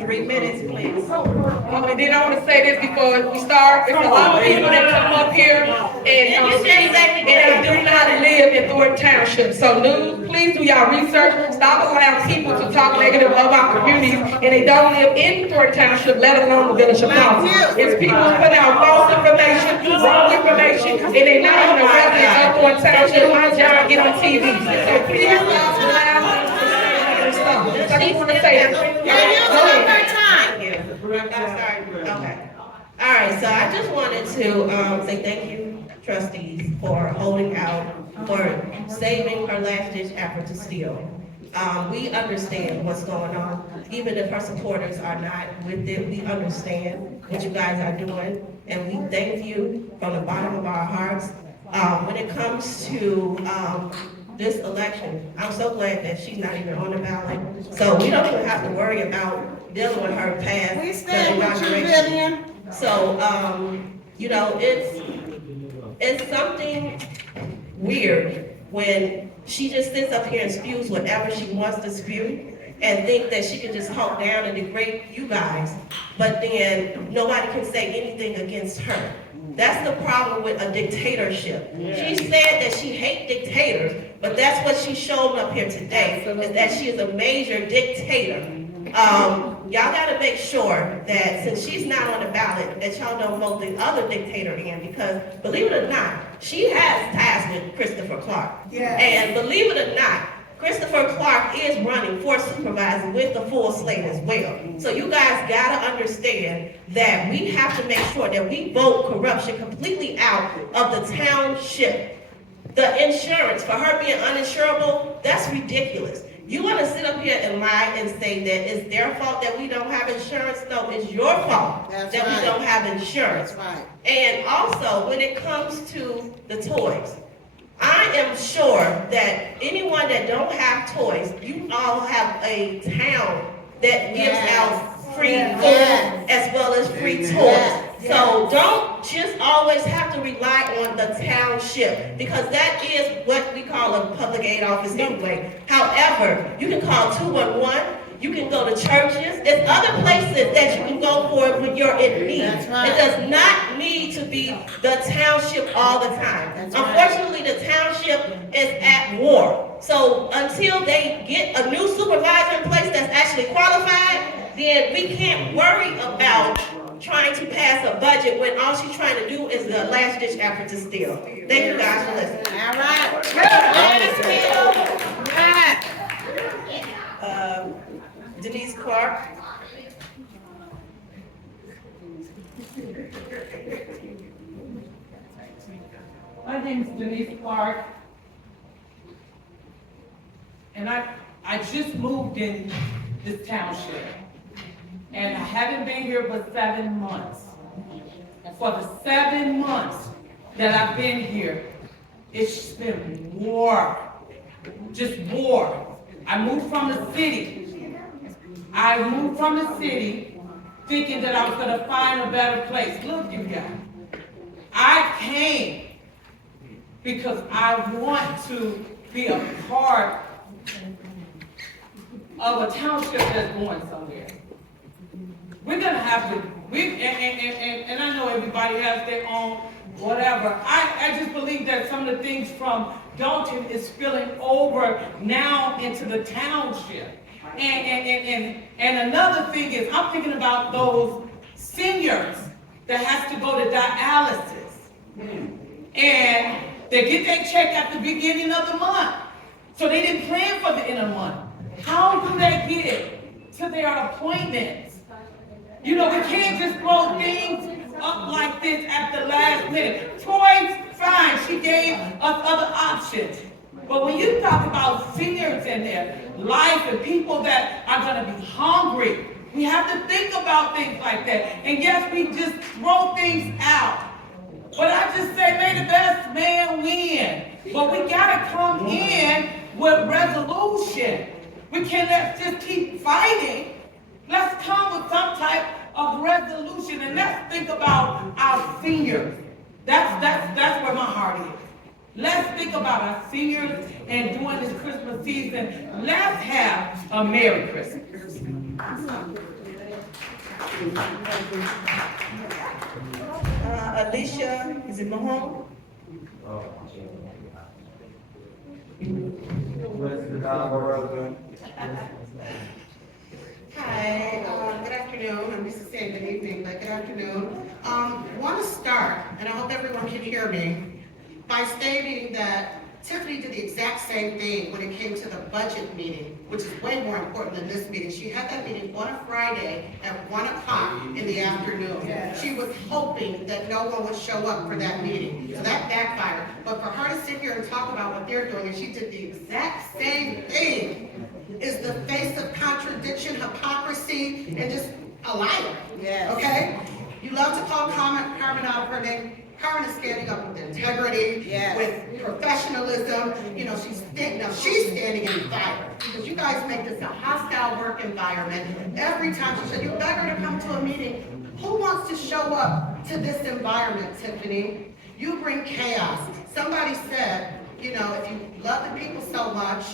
3 minutes, please. And then I want to say this before we start. There's a lot of people that come up here and do not live in Thornton Township. So please do y'all research. Stop allowing people to talk negative about communities and they don't live in Thornton Township, let alone the village of Township. It's people who put out false information, wrong information, and they're not even a resident of Thornton Township. Y'all get on TV. So please stop allowing negative stuff. So I just want to say that. Okay. All right, so I just wanted to say thank you, trustees, for holding out, for saving her last-ditch effort to steal. We understand what's going on. Even if her supporters are not with it, we understand what you guys are doing, and we thank you from the bottom of our hearts. When it comes to this election, I'm so glad that she's not even on the ballot, so we don't even have to worry about dealing with her past the inauguration. So, you know, it's something weird when she just sits up here and spews whatever she wants to spew and think that she can just talk down and degrade you guys, but then nobody can say anything against her. That's the problem with a dictatorship. She said that she hates dictators, but that's what she showed up here today, is that she is a major dictator. Y'all gotta make sure that since she's not on the ballot, that y'all don't vote the other dictator in, because believe it or not, she has ties with Christopher Clark. And believe it or not, Christopher Clark is running for supervisor with the full slate as well. So you guys gotta understand that we have to make sure that we vote corruption completely out of the township. The insurance, for her being uninsurable, that's ridiculous. You want to sit up here and lie and say that it's their fault that we don't have insurance? No, it's your fault that we don't have insurance. And also, when it comes to the toys, I am sure that anyone that don't have toys, you all have a town that gives out free food as well as free toys. So don't just always have to rely on the township, because that is what we call a public aid office anyway. However, you can call 211, You can go to churches. There's other places that you can go for when you're in need. That's right. It does not need to be the township all the time. That's right. Unfortunately, the township is at war. So until they get a new supervisor in place that's actually qualified, then we can't worry about trying to pass a budget when all she's trying to do is the last ditch effort to steal. Thank you guys for listening. All right. Denise Clark. My name is Denise Clark. And I just moved in this township. And I haven't been here but 7 months. And for the 7 months that I've been here, it's been war. Just war. I moved from the city. Thinking that I was gonna find a better place. Look, you guys. I came because I want to be a part of a township that's going somewhere. We're gonna have to, and I know everybody has their own whatever. I just believe that some of the things from Dalton is spilling over now into the township. And another thing is, I'm thinking about those seniors that has to go to dialysis. And they get their check at the beginning of the month. So they didn't plan for the end of the month. How do they get to their appointments? You know, we can't just throw things up like this at the last minute. Troy's fine, she gave us other options. But when you talk about seniors and their life and people that are gonna be hungry, we have to think about things like that. And yes, we just throw things out. But I just say, may the best man win. But we gotta come in with resolution. We can't just keep fighting. Let's come with some type of resolution, and let's think about our seniors. That's where my heart is. Let's think about our seniors, and during this Christmas season, let's have a Merry Christmas. Alicia, is it Mahone? Hi, good afternoon. I'm used to saying good evening, but good afternoon. Want to start, and I hope everyone can hear me, by stating that Tiffany did the exact same thing when it came to the budget meeting, which is way more important than this meeting. She had that meeting on a Friday at 1 o'clock in the afternoon. She was hoping that no one would show up for that meeting, so that backfired. But for her to sit here and talk about what they're doing, and she did the exact same thing, is the face of contradiction, hypocrisy, and just a liar. Yes. Okay? You love to call Carmen out of her name. Carmen is standing up with integrity, yes, with professionalism. You know, she's standing in fire, because you guys make this a hostile work environment. Every time she said, you beg her to come to a meeting. Who wants to show up to this environment, Tiffany? You bring chaos. Somebody said, you know, if you love the people so much,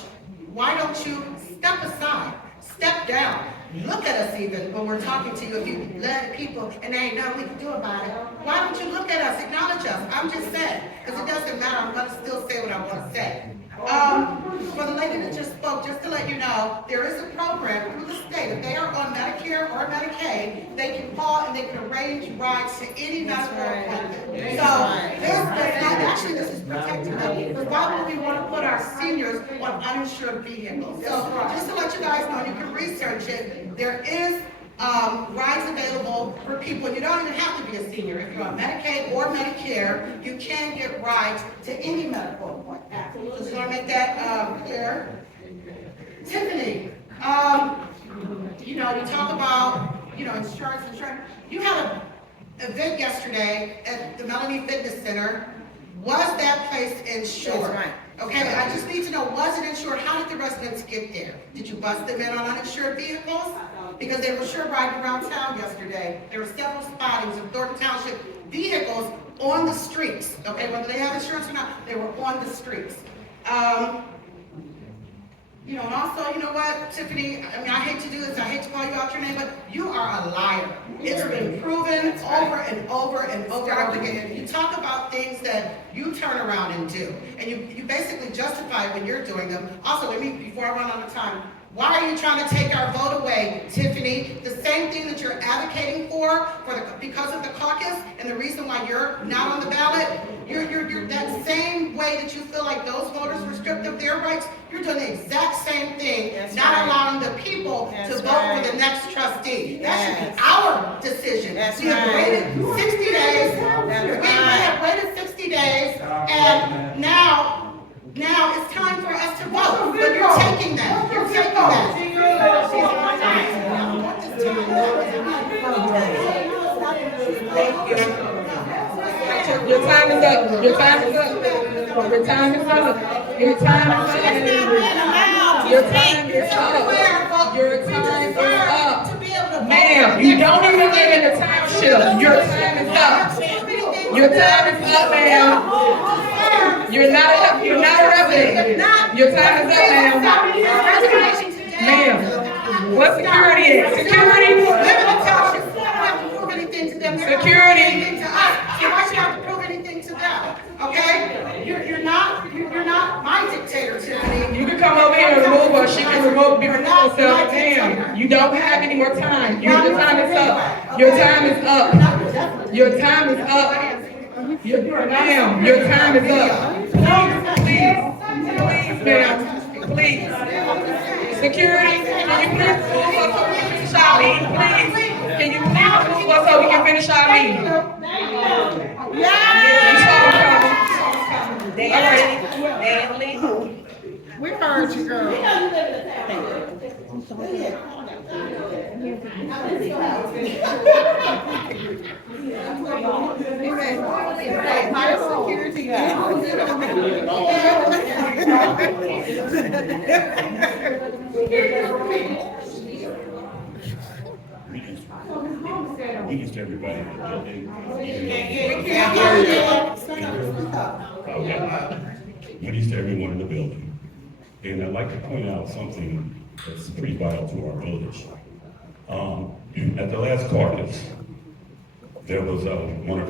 why don't you step aside, step down? Look at us even when we're talking to you. If you let people, and there ain't nothing we can do about it, why don't you look at us, acknowledge us? I'm just saying, because it doesn't matter, I'm going to still say what I want to say. For the lady that just spoke, just to let you know, there is a program through the state. If they are on Medicare or Medicaid, they can call and they can arrange rides to any medical appointment. This is protecting them. But why would we want to put our seniors on uninsured vehicles? So just to let you guys know, you can research it. There is rides available for people. You don't even have to be a senior. If you're on Medicaid or Medicare, you can get rides to any medical appointment. Absolutely. Just want to make that clear. Tiffany, you know, you talk about, you know, insurance. You had an event yesterday at the Melanie Fitness Center. Was that place insured? That's right. Okay, I just need to know, was it insured? How did the residents get there? Did you bust them in on uninsured vehicles? Because they were sure riding around town yesterday. There were several spottings of Thornton Township vehicles on the streets. Okay, whether they have insurance or not, they were on the streets. You know, and also, you know what, Tiffany, I mean, I hate to do this, I hate to call you out your name, but you are a liar. It's been proven over and over and over and over again. You talk about things that you turn around and do, and you basically justify when you're doing them. Also, let me, before I run out of time, why are you trying to take our vote away, Tiffany? The same thing that you're advocating for because of the caucus, and the reason why you're not on the ballot, you're that same way that you feel like those voters were stripped of their rights, you're doing the exact same thing, not allowing the people to vote for the next trustee. That should be our decision. We have waited 60 days. We have waited 60 days, and now it's time for us to vote. But you're taking that. You're taking that. Thank you. Your time is up. Your time is up. Your time is up. Your time is up. Your time is up. Your time is up. Ma'am, you don't even live in the township. Your time is up. Your time is up, ma'am. You're not a resident. Your time is up, ma'am. Ma'am, what security is? Security? Security. Why should I have to prove anything to them? Okay? You're not my dictator, Tiffany. You can come over here and remove her. She can remove herself. Damn, you don't have any more time. Your time is up. Your time is up. Your time is up. Ma'am, your time is up. Please, ma'am. Please. Security, can you please move us so we can finish our meeting, please? Can you please move us so we can finish our meeting? We heard you, girl. Greetings to everybody. Greetings to everyone in the building. And I'd like to point out something that's pretty vital to our village. At the last caucus, there was one of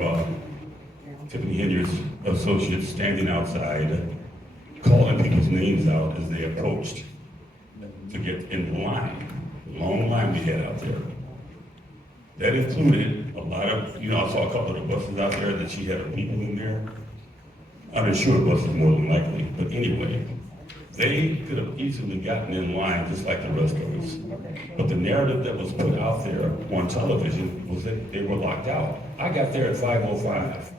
Tiffany Henry's associates standing outside, calling people's names out as they approached to get in the line, the long line we had out there. That included a lot of, I saw a couple of the buses out there that she had people in there. Uninsured buses more than likely, but anyway, they could have easily gotten in line just like the rest of us. But the narrative that was put out there on television was that they were locked out. I got there at 5:05,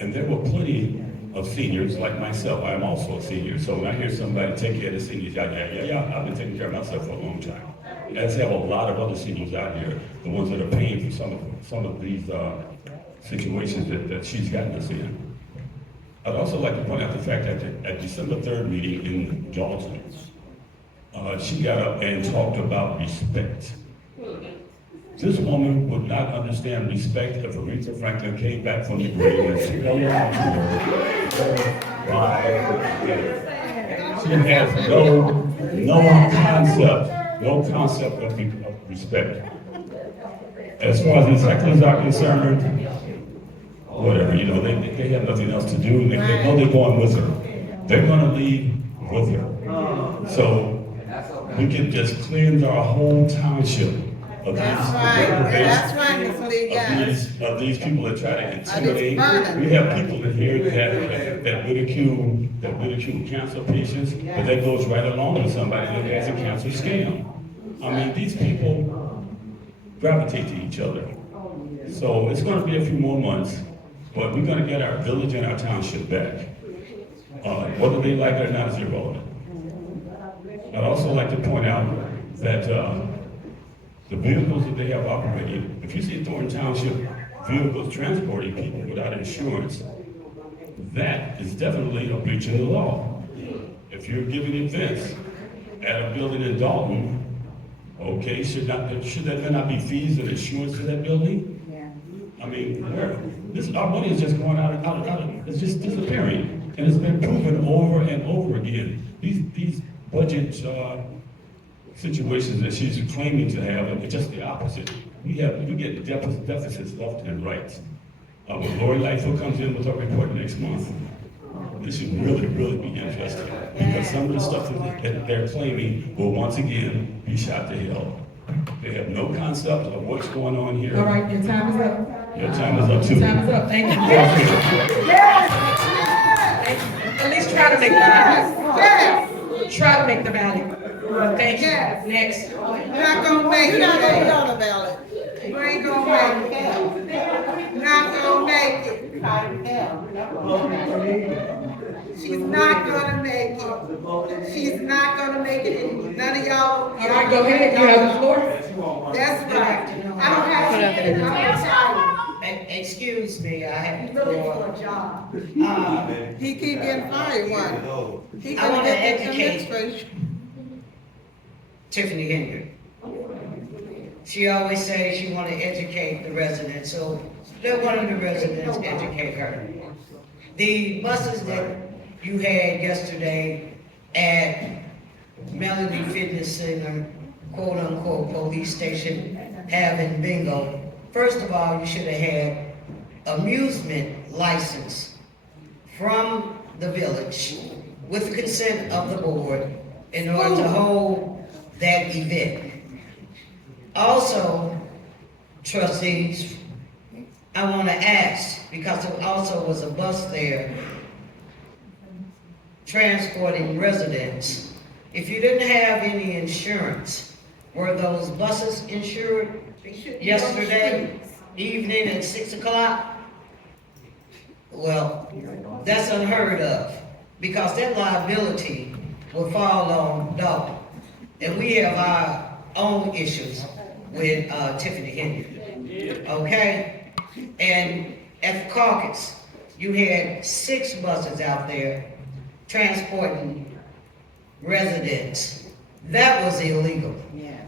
and there were plenty of seniors like myself. I am also a senior, so when I hear somebody take care of the seniors, yeah, I've been taking care of myself for a long time. As have a lot of other seniors out here, the ones that are paying for some of these situations that she's gotten us in. I'd also like to point out the fact that at December 3rd meeting in Dalton, she got up and talked about respect. This woman would not understand respect if Aretha Franklin came back from the grave and said, hello to her. She has no concept of respect. As far as the hecklers are concerned, whatever, they have nothing else to do. They know they're going with her. They're going to leave with her. So we can just cleanse our whole township of these people that try to intimidate. We have people in here that ridicule cancer patients, but that goes right along with somebody that has a cancer scam. I mean, these people gravitate to each other. So it's going to be a few more months, but we're going to get our village and our township back. Whether they like it or not is irrelevant. I'd also like to point out that the vehicles that they have operating, if you see Thornton Township vehicles transporting people without insurance, that is definitely a breach of the law. If you're giving events at a building in Dalton, okay, should there not be fees and insurance to that building? I mean, our money is just going out, it's just disappearing. And it's been proven over and over again. These budget, situations that she's claiming to have, and it's just the opposite. We get deficits left and right. When Lori Lightfoot comes in with her report next month, this should really, really be interesting. Because some of the stuff that they're claiming will once again be shot to hell. They have no concept of what's going on here. All right, your time is up. Your time is up too. Your time is up, thank you. At least try to make the ballot. Try to make the ballot. Thank you. Next. Not gonna make it. You're not gonna be on the ballot. You ain't gonna make it. Not gonna make it. She's not gonna make it. She's not gonna make it. And none of y'all. All right, go ahead, you have the floor. That's right. I don't have to. Excuse me, I have Really to. for a job. He keep getting fired, one. He I wanna gonna get the educate administration. Tiffany Henry. She always says she want to educate the residents, so let one of the residents educate her. The buses that you had yesterday at Melody Fitness Center, quote unquote, police station, having bingo. First of all, you should have had amusement license from the village with the consent of the board in order to hold that event. Also, trustees, I want to ask, because there also was a bus there transporting residents. If you didn't have any insurance, were those buses insured yesterday evening at 6 o'clock? Well, that's unheard of, because that liability will fall on Dalton. And we have our own issues with Tiffany Henry, okay? And at the caucus, you had 6 buses out there transporting residents. That was illegal.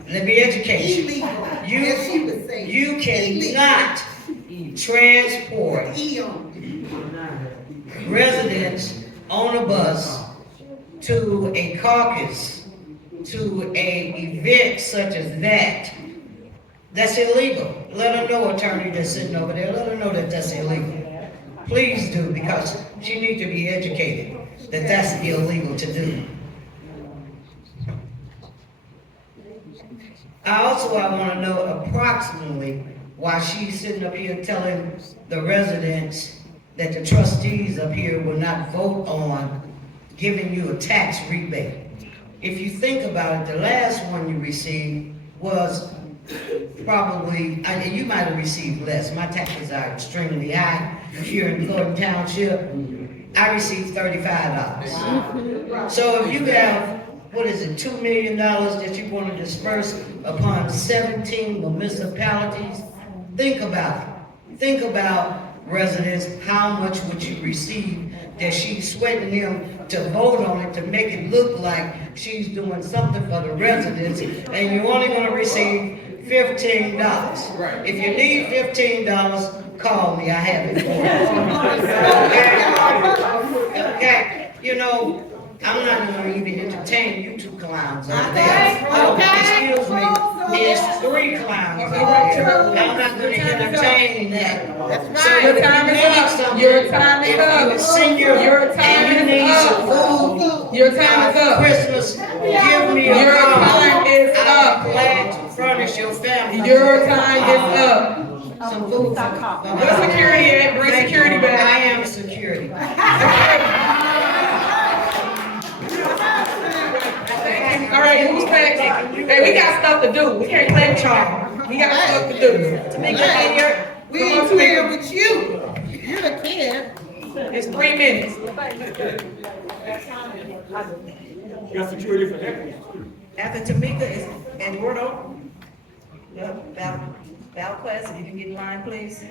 Let me educate you. Illegal. As she would say. You cannot transport residents on a bus to a caucus, to a event such as that. That's illegal. Let her know, attorney that's sitting over there, let her know that that's illegal. Please do, because she needs to be educated that that's illegal to do. I want to know approximately why she's sitting up here telling the residents that the trustees up here will not vote on giving you a tax rebate. If you think about it, the last one you received was probably, you might have received less. My taxes are extremely high here in Thornton Township. I received $35. So if you have, what is it, $2 million that you want to disperse upon 17 municipalities, think about it. Think about residents, how much would you receive that she's sweating them to vote on it to make it look like she's doing something for the residents, and you're only going to receive $15. Right. If you need $15, call me, I have it for you. Okay, you know, I'm not going to even entertain you 2 clowns over there. Excuse me, it's 3 clowns over there. I'm not going to entertain that. So Your time is up. Your time is up. Senior, Your time and you is need up. some food. Your time is up. Christmas, give me a Your call. time is up. I'm glad to furnish your family. Your time is up. Some food. Where's security at? Bring security back. I am security. All right, who's next? Hey, we got stuff to do. We can't play with y'all. We got stuff to do. We ain't playing with you. You're the kid. It's 3 minutes. Got security for that. After Tamika is Eduardo. Valquez, if you can get in line, please.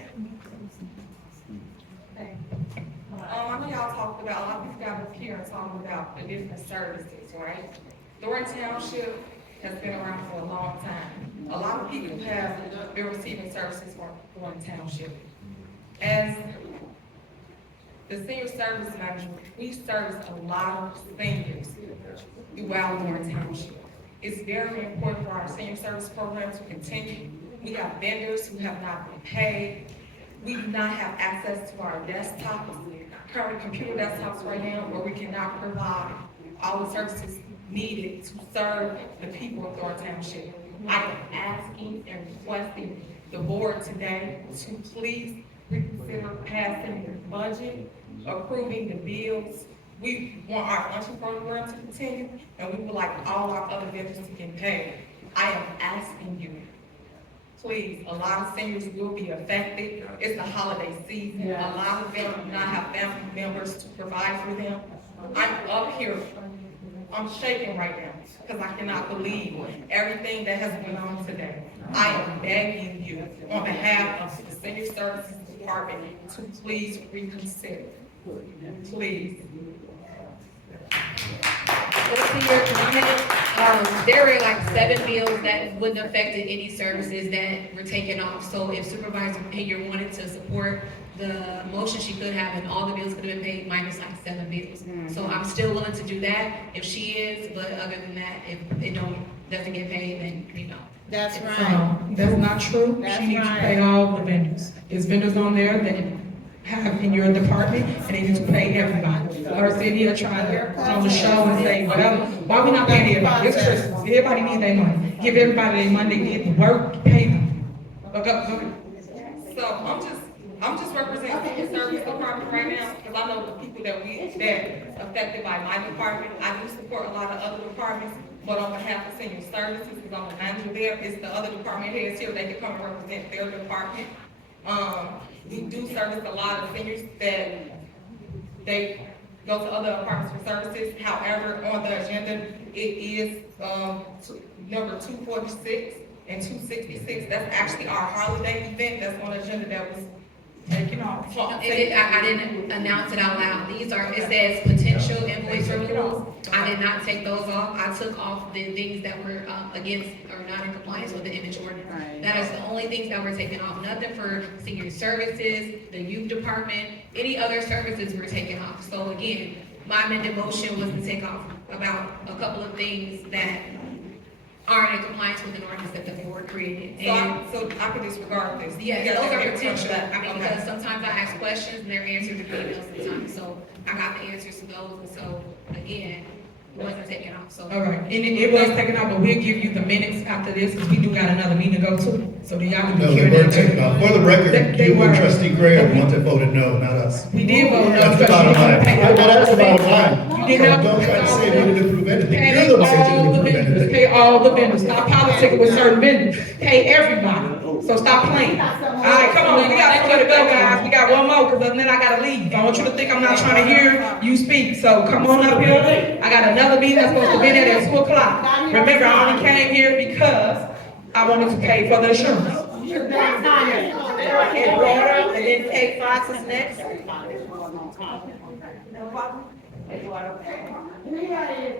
I know y'all talked about, a lot of these guys up here are talking about the different services, right? Thornton Township has been around for a long time. A lot of people have been receiving services from Thornton Township. As the senior service manager, we service a lot of seniors throughout Thornton Township. It's very important for our senior service program to continue. We have vendors who have not been paid. We do not have access to our desktops, current computer desktops right now, where we cannot provide all the services needed to serve the people of Thornton Township. I am asking and requesting the board today to please reconsider passing the budget, approving the bills. We want our luncheon program to continue, and we would like all our other vendors to get paid. I am asking you, please, a lot of seniors will be affected. It's the holiday season. A lot of them do not have family members to provide for them. I'm up here, I'm shaking right now, because I cannot believe everything that has went on today. I am begging you, on behalf of the Senior Services Department, to please reconsider. Please. There were like 7 bills that wouldn't affect any services that were taken off. So if Supervisor Hager wanted to support the motion, she could have, and all the bills could have been paid minus like 7 bills. So I'm still willing to do that if she is, but other than that, if it doesn't get paid, then you know. That's right. That's not true. That's She needs to right. pay all the vendors. There's vendors on there that have in your department, and they need to pay everybody. Or sitting here trying to put on the show and say whatever. Why we not paying everybody? It's Christmas. Everybody needs their money. Give everybody their money. They did the work, pay them. Go ahead. So I'm just representing the service department right now, because I know the people that affected by my department. I do support a lot of other departments, but on behalf of senior services, because I'm the manager there, it's the other department heads here, they can come and represent their department. We do service a lot of seniors that they go to other departments for services. However, on the agenda, it is, number 246 and 266. That's actually our holiday event. That's on the agenda that was taken off. I didn't announce it out loud. It says potential invoice renewals. I did not take those off. I took off the things that were against or not in compliance with the image ordinance. That is the only things that were taken off. Nothing for senior services, the youth department, any other services were taken off. So again, my amended motion was to take off about a couple of things that aren't in compliance with an ordinance that the board created. So I could disregard this? Yes, Because those are they're potential. I mean, okay. because sometimes I ask questions and they're answered in emails sometimes. So I got the answers to those. And so again, it wasn't taken off. So. All right, and it was taken out, but we'll give you the minutes after this, because we do got another meeting to go to. So then y'all can be No, they hearing weren't that. taken off. For the record, They you and were. trustee Gray are the ones that voted no, not us. We did vote no. That's the because bottom you didn't line. pay Well, that's the all bottom line. You did not. Don't try to say we didn't approve anything. Pay You're the one that all didn't the approve vendors, anything. pay all the vendors, stop politicking with certain vendors, pay everybody, so stop playing. All right, come on, we got to go, guys, we got one more, because then I gotta leave. I want you to think I'm not trying to hear you speak, so come on up here. I got another meeting that's supposed to be there at 2 o'clock. Remember, I only came here because I wanted to pay for the insurance. And water, and then Kate Fox is next. Good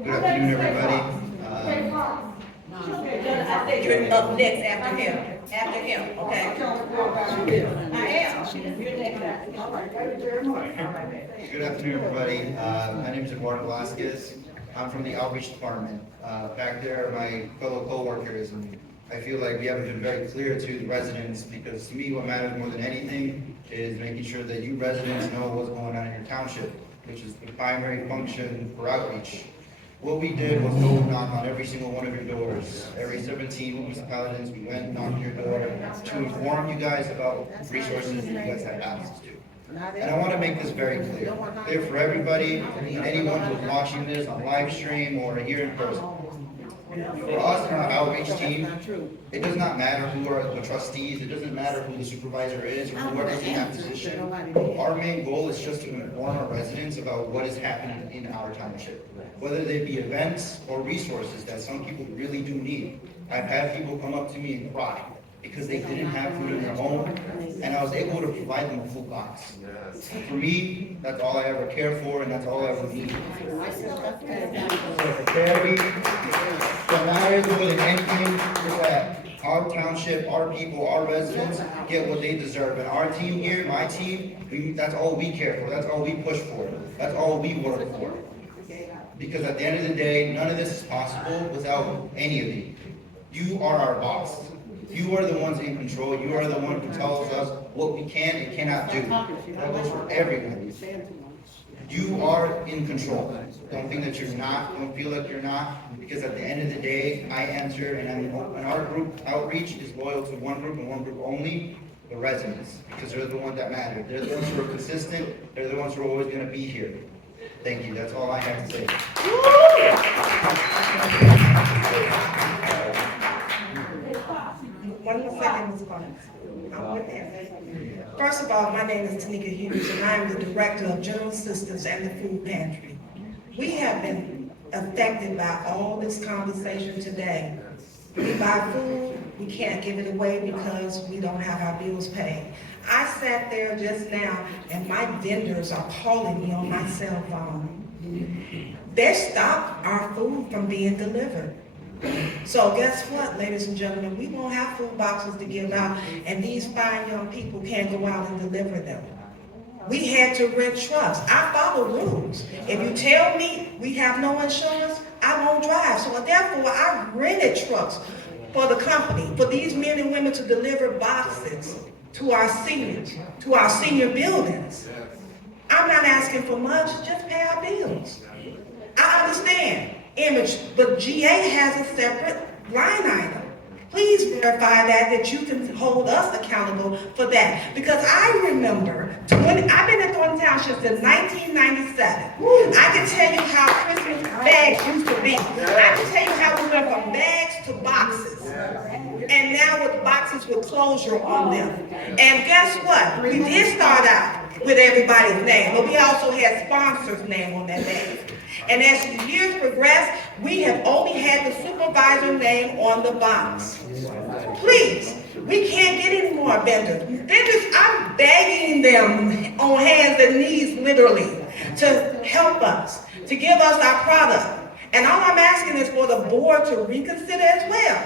afternoon, everybody. I think you're up next after him, okay? I am. You're next. Good afternoon, everybody. My name is Eduardo Velasquez. I'm from the outreach department. Back there, my fellow coworkers, and I feel like we haven't been very clear to the residents, because to me, what matters more than anything is making sure that you residents know what's going on in your township, which is the primary function for outreach. What we did was go knock on every single one of your doors. Every 17 municipalities, we went, knocked on your door to inform you guys about resources that you guys had access to. And I want to make this very clear for everybody and anyone who's watching this on live stream or here in person. For us and our outreach team, it does not matter who are the trustees, it doesn't matter who the supervisor is or whoever's in that position. Our main goal is just to inform our residents about what is happening in our township, whether they be events or resources that some people really do need. I've had people come up to me and cry because they didn't have food in their home, and I was able to provide them a full box. For me, that's all I ever care for, and that's all I ever need. So for Carrie, what matters more than anything is that our township, our people, our residents get what they deserve. And our team here, my team, that's all we care for, that's all we push for, that's all we work for. Because at the end of the day, none of this is possible without any of you. You are our boss. You are the ones in control. You are the one who tells us what we can and cannot do. That goes for everyone. You are in control. Don't think that you're not. Don't feel like you're not. Because at the end of the day, I answer, and our group outreach is loyal to one group and one group only, the residents. Because they're the ones that matter. They're the ones who are consistent. They're the ones who are always going to be here. Thank you. That's all I have to say. One second, Ms. Collins. First of all, my name is Tanika Hughes, and I'm the Director of General Assistance and the Food Pantry. We have been affected by all this conversation today. We buy food, we can't give it away because we don't have our bills paid. I sat there just now, and my vendors are calling me on my cell phone. They stopped our food from being delivered. So guess what, ladies and gentlemen, we won't have food boxes to give out, and these fine young people can't go out and deliver them. We had to rent trucks. I follow rules. If you tell me we have no insurance, I won't drive. So therefore, I rented trucks for the company, for these men and women to deliver boxes to our seniors, to our senior buildings. I'm not asking for much, just pay our bills. I understand. Image, but GA has a separate line item. Please verify that you can hold us accountable for that. Because I remember, I've been in Thornton Township since 1997. I can tell you how Christmas bags used to be. I can tell you how we went from bags to boxes. And now with boxes with closure on them. And guess what? We did start out with everybody's name, but we also had sponsors' name on that bag. And as the years progressed, we have only had the supervisor name on the box. Please, we can't get any more vendors. Vendors, I'm begging them on hands and knees, literally, to help us, to give us our product. And all I'm asking is for the board to reconsider as well,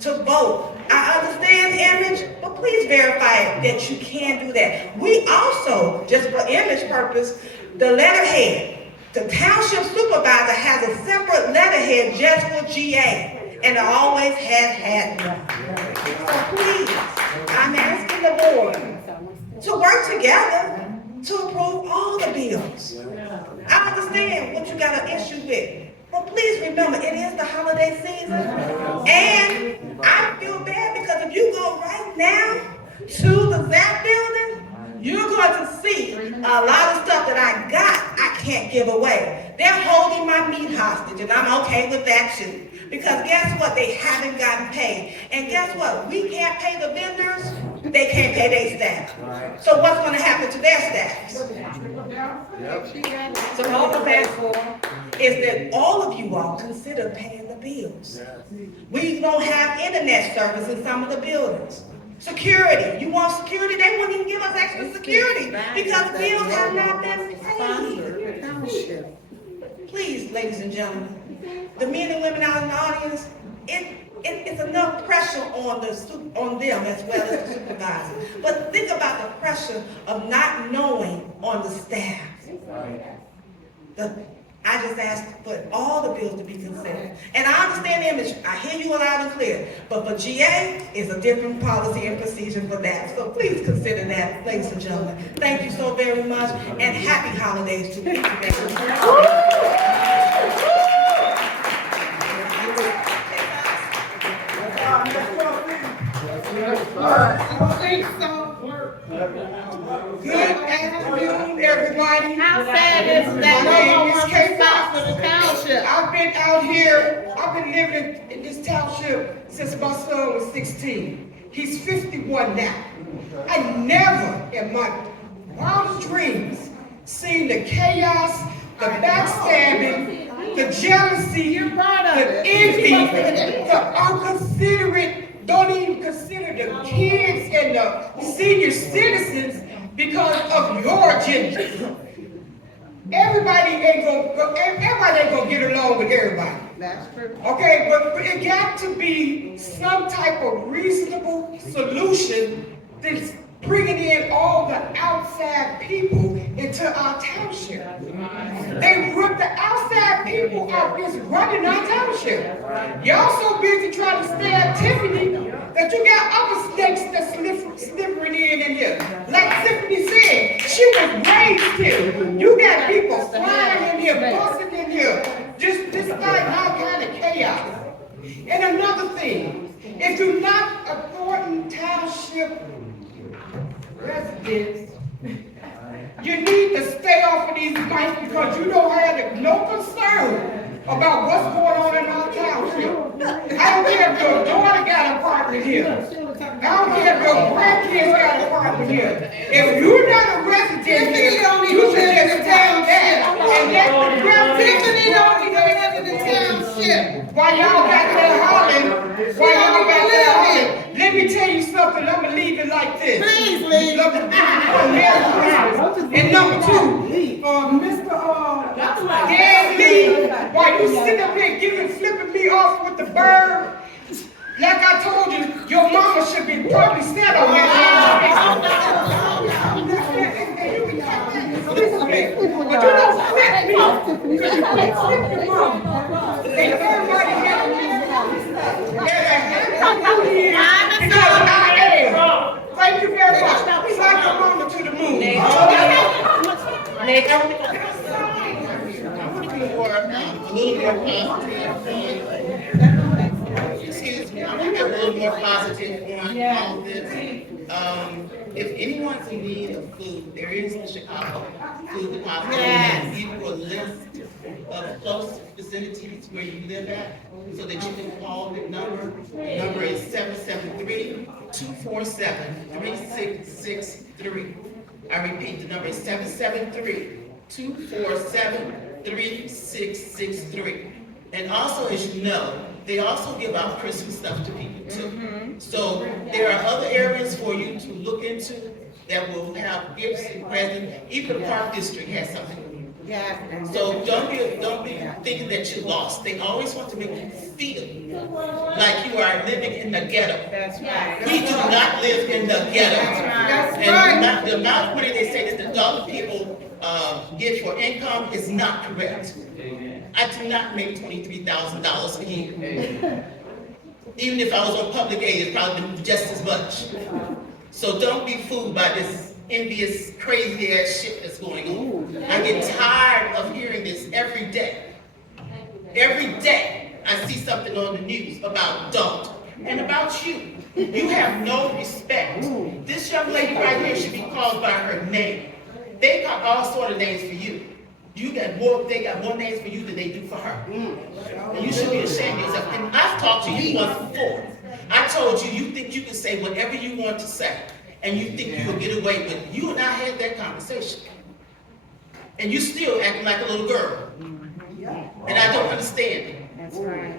to vote. I understand image, but please verify that you can do that. We also, just for image purpose, the letterhead. The township supervisor has a separate letterhead just for GA, and I always have had one. So please, I'm asking the board to work together to approve all the bills. I understand what you got an issue with, but please remember, it is the holiday season, and I feel bad because if you go right now to the ZAP building, you're going to see a lot of stuff that I can't give away. They're holding my meat hostage, and I'm okay with that too. Because guess what? They haven't gotten paid. And guess what? We can't pay the vendors, they can't pay their staff. So what's going to happen to their staff? So all I'm asking for is that all of you all consider paying the bills. We don't have internet service in some of the buildings. Security, you want security? They won't even give us extra security because bills have not been paid. Please, ladies and gentlemen, the men and women out in the audience, it's enough pressure on them as well as the supervisor. But think about the pressure of not knowing on the staff. I just asked for all the bills to be considered. And I understand the image. I hear you loud and clear. But for GA, it's a different policy and procedure for that. So please consider that, ladies and gentlemen. Thank you so very much, and happy holidays to you. I don't think so. Good afternoon, everybody. How sad is that? My name is Kay Fox for the township. I've been out here, I've been living in this township since my son was 16. He's 51 now. I never in my wildest dreams seen the chaos, the backstabbing, the jealousy, the envy, the inconsiderate, don't even consider the kids and the senior citizens because of your agenda. everybody ain't gonna get along with everybody. That's true. Okay, but it got to be some type of reasonable solution that's bringing in all the outside people into our township. The outside people are just running our township. Y'all so busy trying to stay at Tiffany that you got other snakes that's slipping in here. Like Tiffany said, she was raised here. You got people flying in here, busting in here, just starting all kind of chaos. And another thing, if you're not a Thornton Township residents, you need to stay off of these mics because you don't have no concern about what's going on in our township. I don't care if your daughter got an apartment here. I don't care if your grandkids got an apartment here. If you're not a resident here, you should just stand back and let the residents don't even live in the township. While y'all got there hollering, let me tell you something, I'm gonna leave it like this. Please leave. And number two, Mr. Dan Lee, while you sitting up here flipping me off with the bird, like I told you, your mama should be probably set on that. But you don't flip me, because you can't flip your mama. And everybody here, because I am. Thank you very much. Fly your mama to the moon. Excuse me, I'm gonna get a little more positive on all of this. If anyone's in need of food, there is the Chicago Food Deposit. Yes. Give you a list of close vicinities where you live at, so that you can call the number. The number is 773-247-3663. I repeat, the number is 773-247-3663. And also, as you know, they also give out Christmas stuff to people too. So there are other areas for you to look into that will have gifts and presents. Even the Park District has something. So don't be thinking that you're lost. They always want to make you feel like you are living in the ghetto. That's right. We do not live in the ghetto. That's right. And the amount of money they say that the other people get for income is not correct. I do not make $23,000 a year. Even if I was on public aid, it's probably just as much. So don't be fooled by this envious, crazy ass shit that's going on. I get tired of hearing this every day. Every day I see something on the news about don't. And about you. You have no respect. This young lady right here should be called by her name. They got all sort of names for you. They got more names for you than they do for her. And you should be ashamed of yourself. And I've talked to you once before. I told you, you think you can say whatever you want to say, and you think you will get away with it. You and I had that conversation. And you still acting like a little girl. And I don't understand it. That's right.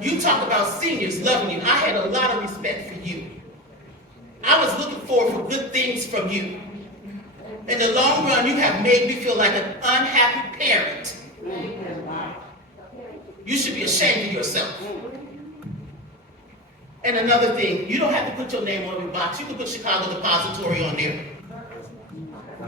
You talk about seniors loving you. I had a lot of respect for you. I was looking forward for good things from you. In the long run, you have made me feel like an unhappy parent. You should be ashamed of yourself. And another thing, you don't have to put your name on your box. You can put Chicago Depository on there.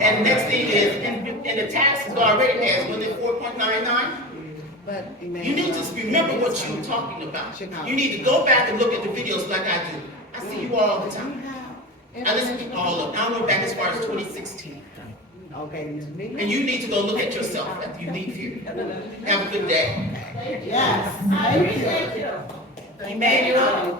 And next thing is, and the tax is already passed, was it 4.99? You need to remember what you're talking about. You need to go back and look at the videos like I do. I see you all the time. I listen to all of them. I went back as far as 2016. Okay. And you need to go look at yourself after you leave here. Have a good day. Yes. Emmanuel.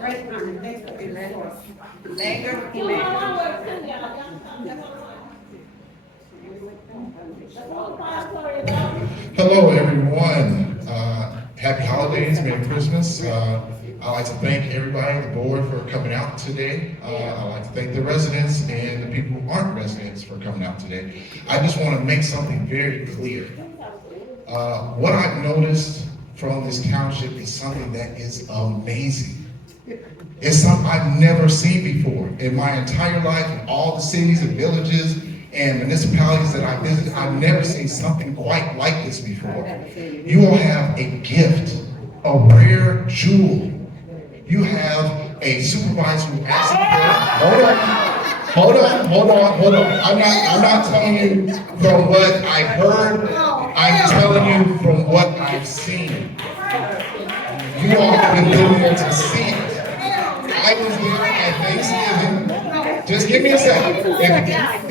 Hello, everyone. Happy holidays, Merry Christmas. I'd like to thank everybody, the board, for coming out today. I'd like to thank the residents and the people who aren't residents for coming out today. I just want to make something very clear. What I've noticed from this township is something that is amazing. It's something I've never seen before in my entire life, in all the cities and villages and municipalities that I visit, I've never seen something quite like this before. You all have a gift, a rare jewel. You have a supervisor who actually, hold on. I'm not telling you from what I've heard, I'm telling you from what I've seen. You all have been there to see it. I was there at Thanksgiving. Just give me a second.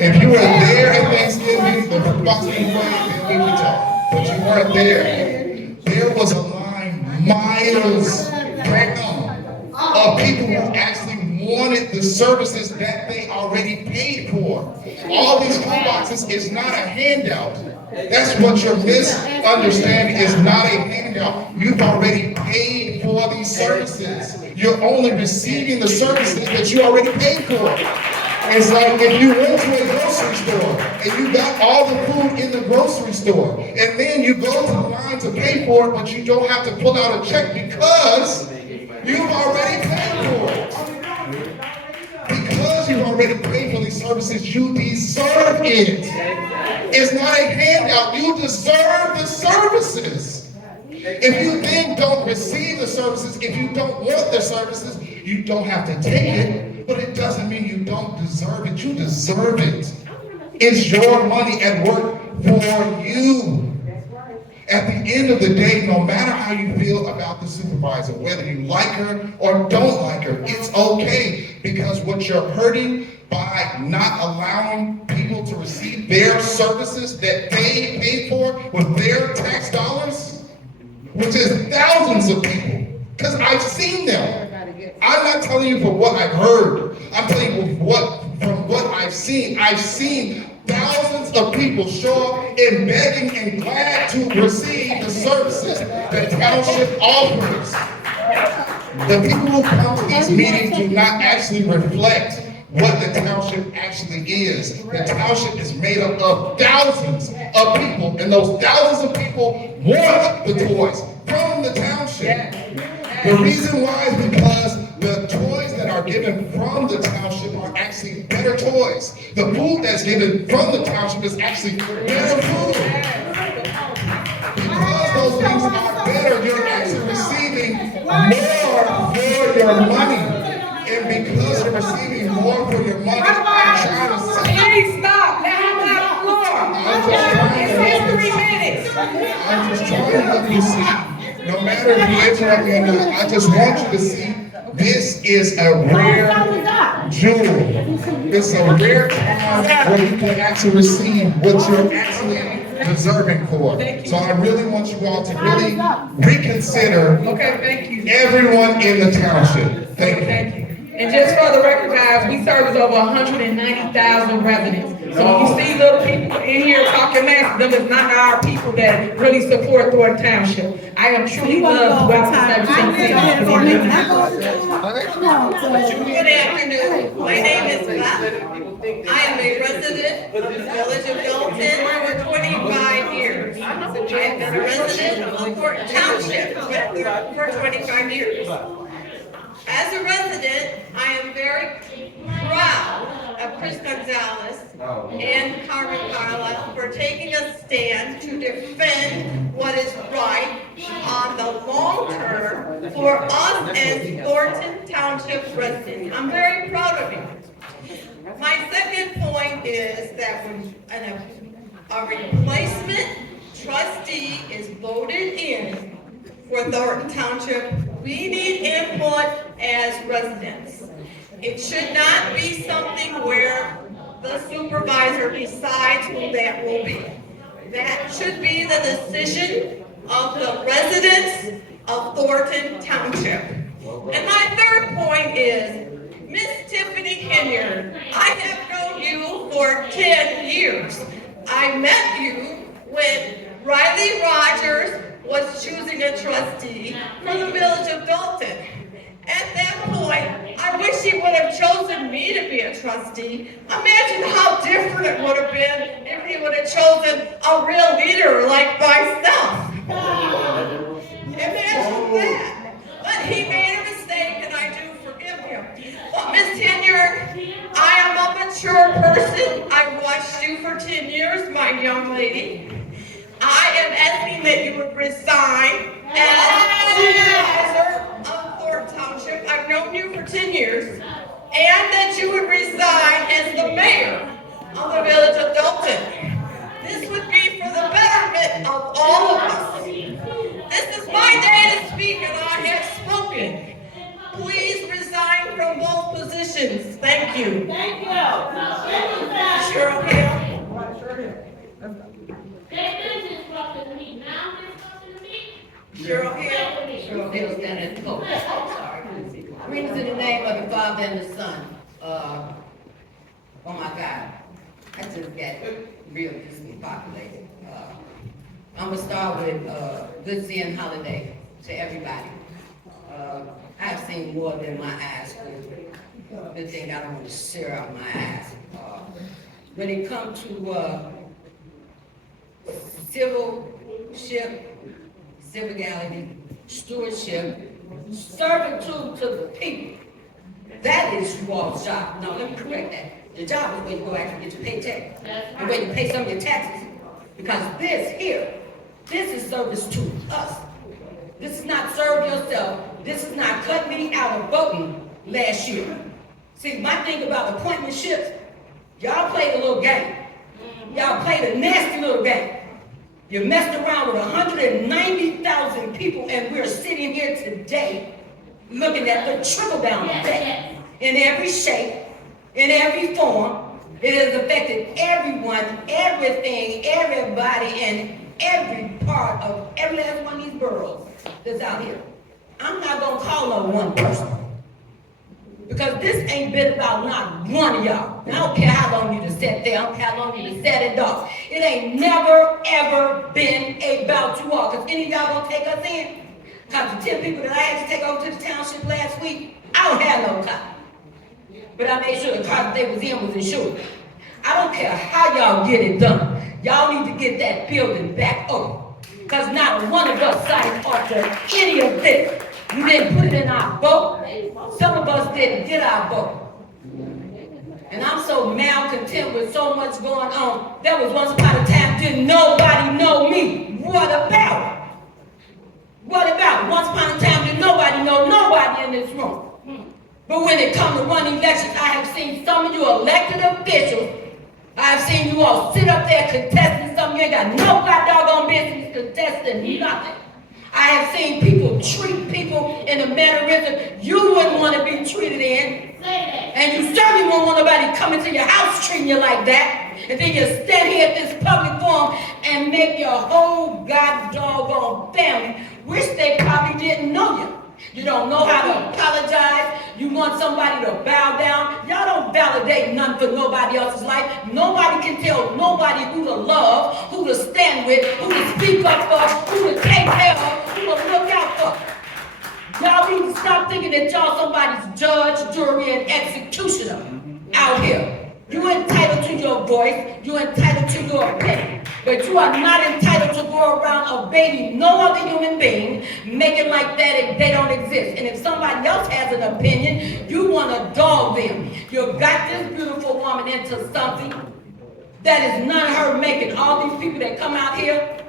If you were there at Thanksgiving, the football team played, then we would talk. But you weren't there. There was a line miles long of people who actually wanted the services that they already paid for. All these food boxes is not a handout. That's what you're misunderstanding. It's not a handout. You've already paid for these services. You're only receiving the services that you already paid for. It's like if you went to a grocery store and you got all the food in the grocery store, and then you go to the line to pay for it, but you don't have to pull out a check because you've already paid for it. Because you've already paid for these services, you deserve it. It's not a handout. You deserve the services. If you then don't receive the services, if you don't want the services, you don't have to take it, but it doesn't mean you don't deserve it. You deserve it. It's your money at work for you. At the end of the day, no matter how you feel about the supervisor, whether you like her or don't like her, it's okay, because what you're hurting by not allowing people to receive their services that they paid for with their tax dollars, which is thousands of people, because I've seen them. I'm not telling you from what I've heard. I'm telling you from what I've seen. I've seen thousands of people show up and begging and glad to receive the services that Township offers. The people who come to these meetings do not actually reflect what the Township actually is. The Township is made up of thousands of people, and those thousands of people want the toys from the Township. The reason why is because the toys that are given from the Township are actually better toys. The food that's given from the Township is actually better food. Because those things are better, you're actually receiving more for your money. And because you're receiving more for your money, I'm trying to say. Please stop. Let him have the floor. It's his 3 minutes. I'm just trying to help you see. No matter if you interrupt me or not, I just want you to see this is a rare jewel. It's a rare time where you can actually receive what you're actually deserving for. So I really want you all to really reconsider everyone in the township. Thank you. And just for the record, guys, we service over 190,000 residents. So when you see little people in here talking mess, them is not our people that really support Thornton Township. I am truly loved throughout the 17 cities. Good afternoon. My name is Beth. I am a resident of the village of Thornton for 25 years. I have been a resident of Thornton Township for 25 years. As a resident, I am very proud of Chris Gonzalez and Carmen Carla for taking a stand to defend what is right on the long term for us as Thornton Township residents. I'm very proud of you. My second point is that when a replacement trustee is voted in for Thornton Township, we need input as residents. It should not be something where the supervisor decides who that will be. That should be the decision of the residents of Thornton Township. And my third point is, Miss Tiffany Hilliard, I have known you for 10 years. I met you when Riley Rogers was choosing a trustee for the village of Dalton. At that point, I wish he would have chosen me to be a trustee. Imagine how different it would have been if he would have chosen a real leader like myself. Imagine that. But he made a mistake, and I do forgive him. But Miss Hilliard, I am a mature person. I've watched you for young lady. I am asking that you would resign as supervisor of Thornton Township. I've known you for 10 years. And that you would resign as the mayor of the village of Thornton. This would be for the betterment of all of us. This is my day to speak and I have spoken. Please resign from both positions. Thank you. Thank you. Cheryl Hill. Cheryl Hill. Cheryl Hill, standing at the pole. Sorry. Greetings in the name of the Father and the Son. Oh my God. I just got real discombobulated. I'm gonna start with good seeing holiday to everybody. I've seen more than my eyes could. The thing I don't want to stare out my eyes. When it comes to civility, stewardship, servitude to the people, that is you all's job. No, let me correct that. The job is where you go actually get your paycheck and where you pay some of your taxes. Because this is service to us. This is not serve yourself. This is not cut me out of voting last year. See, my thing about appointmentships, y'all played a little game. Y'all played a nasty little game. You messed around with 190,000 people, and we're sitting here today looking at the trickle-down effect in every shape, in every form. It has affected everyone, everything, everybody, and every part of every last one of these boroughs that's out here. I'm not gonna call no one person. Because this ain't been about not one of y'all. I don't care how long you just sat there. I don't care how long you just sat it off. It ain't never, ever been about you all. Because any of y'all gonna take us in? Because the 10 people that I had to take over to the township last week, I don't have no car. But I made sure the car that they was in was insured. I don't care how y'all get it done. Y'all need to get that building back up. Because not one of us signed up to any of this. We didn't put it in our vote. Some of us didn't get our vote. And I'm so malcontent with so much going on. There was once upon a time, didn't nobody know me. What about it? What about it? Once upon a time, didn't nobody know nobody in this room. But when it comes to running elections, I have seen some of you elected officials. I have seen you all sit up there contesting something. You ain't got no doggone business contesting nothing. I have seen people treat people in a mannerism you wouldn't want to be treated in. And you certainly won't want nobody coming to your house treating you like that. And then you stand here at this public forum and make your whole doggone family wish they probably didn't know you. You don't know how to apologize. You want somebody to bow down. Y'all don't validate nothing for nobody else's life. Nobody can tell nobody who to love, who to stand with, who to speak up for, who to take care of, who to look out for. Y'all need to stop thinking that y'all somebody's judge, jury, and executioner out here. You're entitled to your voice. You're entitled to your opinion. But you are not entitled to go around evading no other human being, making like that if they don't exist. And if somebody else has an opinion, you want to dog them. You got this beautiful woman into something that is not her making. All these people that come out here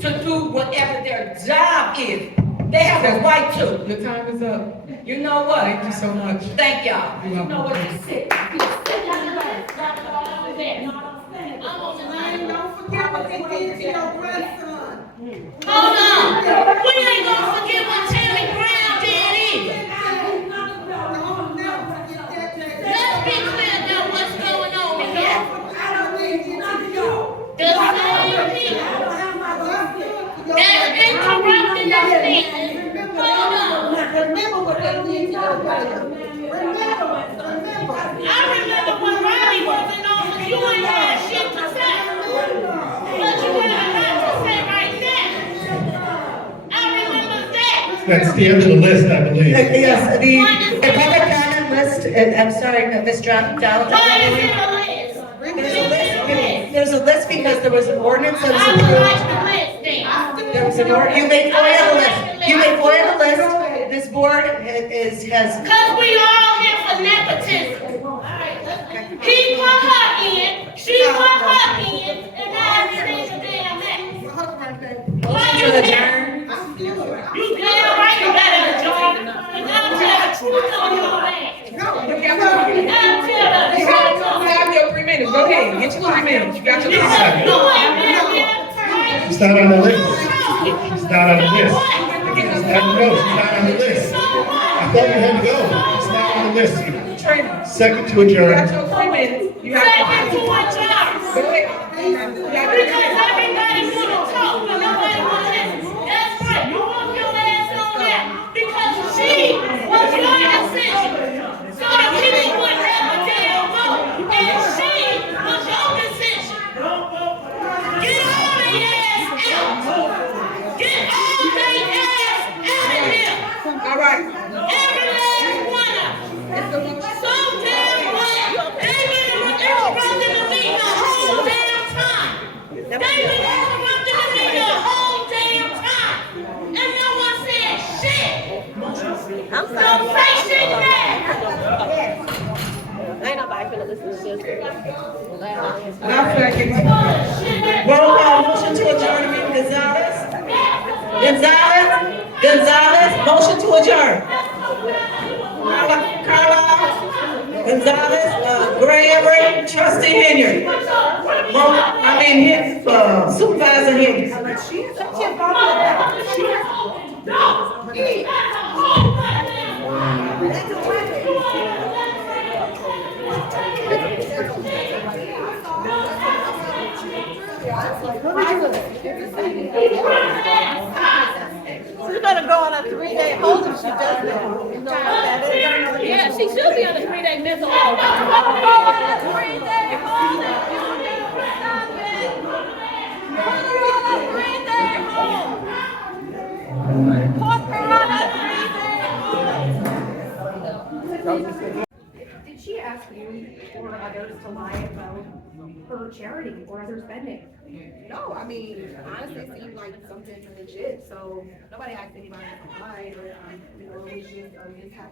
to do whatever their job is, they have a right to. The time is up. You know what? Thank you so much. Thank y'all. You're welcome. You know what you said. Don't forget what they did to your grandson. Hold on. We ain't gonna forget what Tammy Brown did either. Let's be clear about what's going on here. The same people that's been corrupting us people. Hold on. Remember what they did to your grandson. Remember. I remember when Ronnie was in office, you ain't had shit to say. But you got a lot to say right now. I remember that. That's the end of the list, I believe. Yes, the public comment list, I'm sorry, Ms. John. Why is it a list? There's a list because there was an ordinance that was I would approved. like the list then. There was an ordinance, you made FOIA the list. You made FOIA the list. This board has. Because we all here for nepotism. He put her in, she put her in, and now everything's a damn mess. Motion to adjourn. You damn right you better adjourn. And I'll tell the truth on your ass. I'll tell the truth on You have your 3 minutes, go ahead, get your 3 minutes, you got your 3 minutes. She's not on the list. She's not on the list. She's not on the list. I thought you had to go. She's not on the list either. Second to You got adjourn. your 3 minutes, you have Second to. to adjourn. Go ahead. Because everybody wanna talk, but nobody wanna listen. That's right, you want your ass on there. Because she was your decision. So the people wouldn't have a damn vote. And she was your decision. Get all the ass out. Get all the ass out of here. All right. Every last one of them. So damn well, they've been interrupting the meeting the whole damn time. They've been interrupting the meeting the whole damn time. And no one said shit. I'm Don't say shit back. Ain't nobody finna listen to this. I'll second. Roll call, motion to adjourn, Gonzalez. Gonzalez, motion to adjourn. Carlisle, Gonzalez, Gregory, trustee Henry. Supervisor Henry. She's gonna go on a 3-day hold if she does that. You know what that is? Yeah, she should be on a 3-day mental hold. Go on a 3-day hold. Did she ask you for others to lie about her charity or other spending? No, I mean, honestly, it seemed like something legit, so nobody asked anybody to lie, or, it was just a mishap.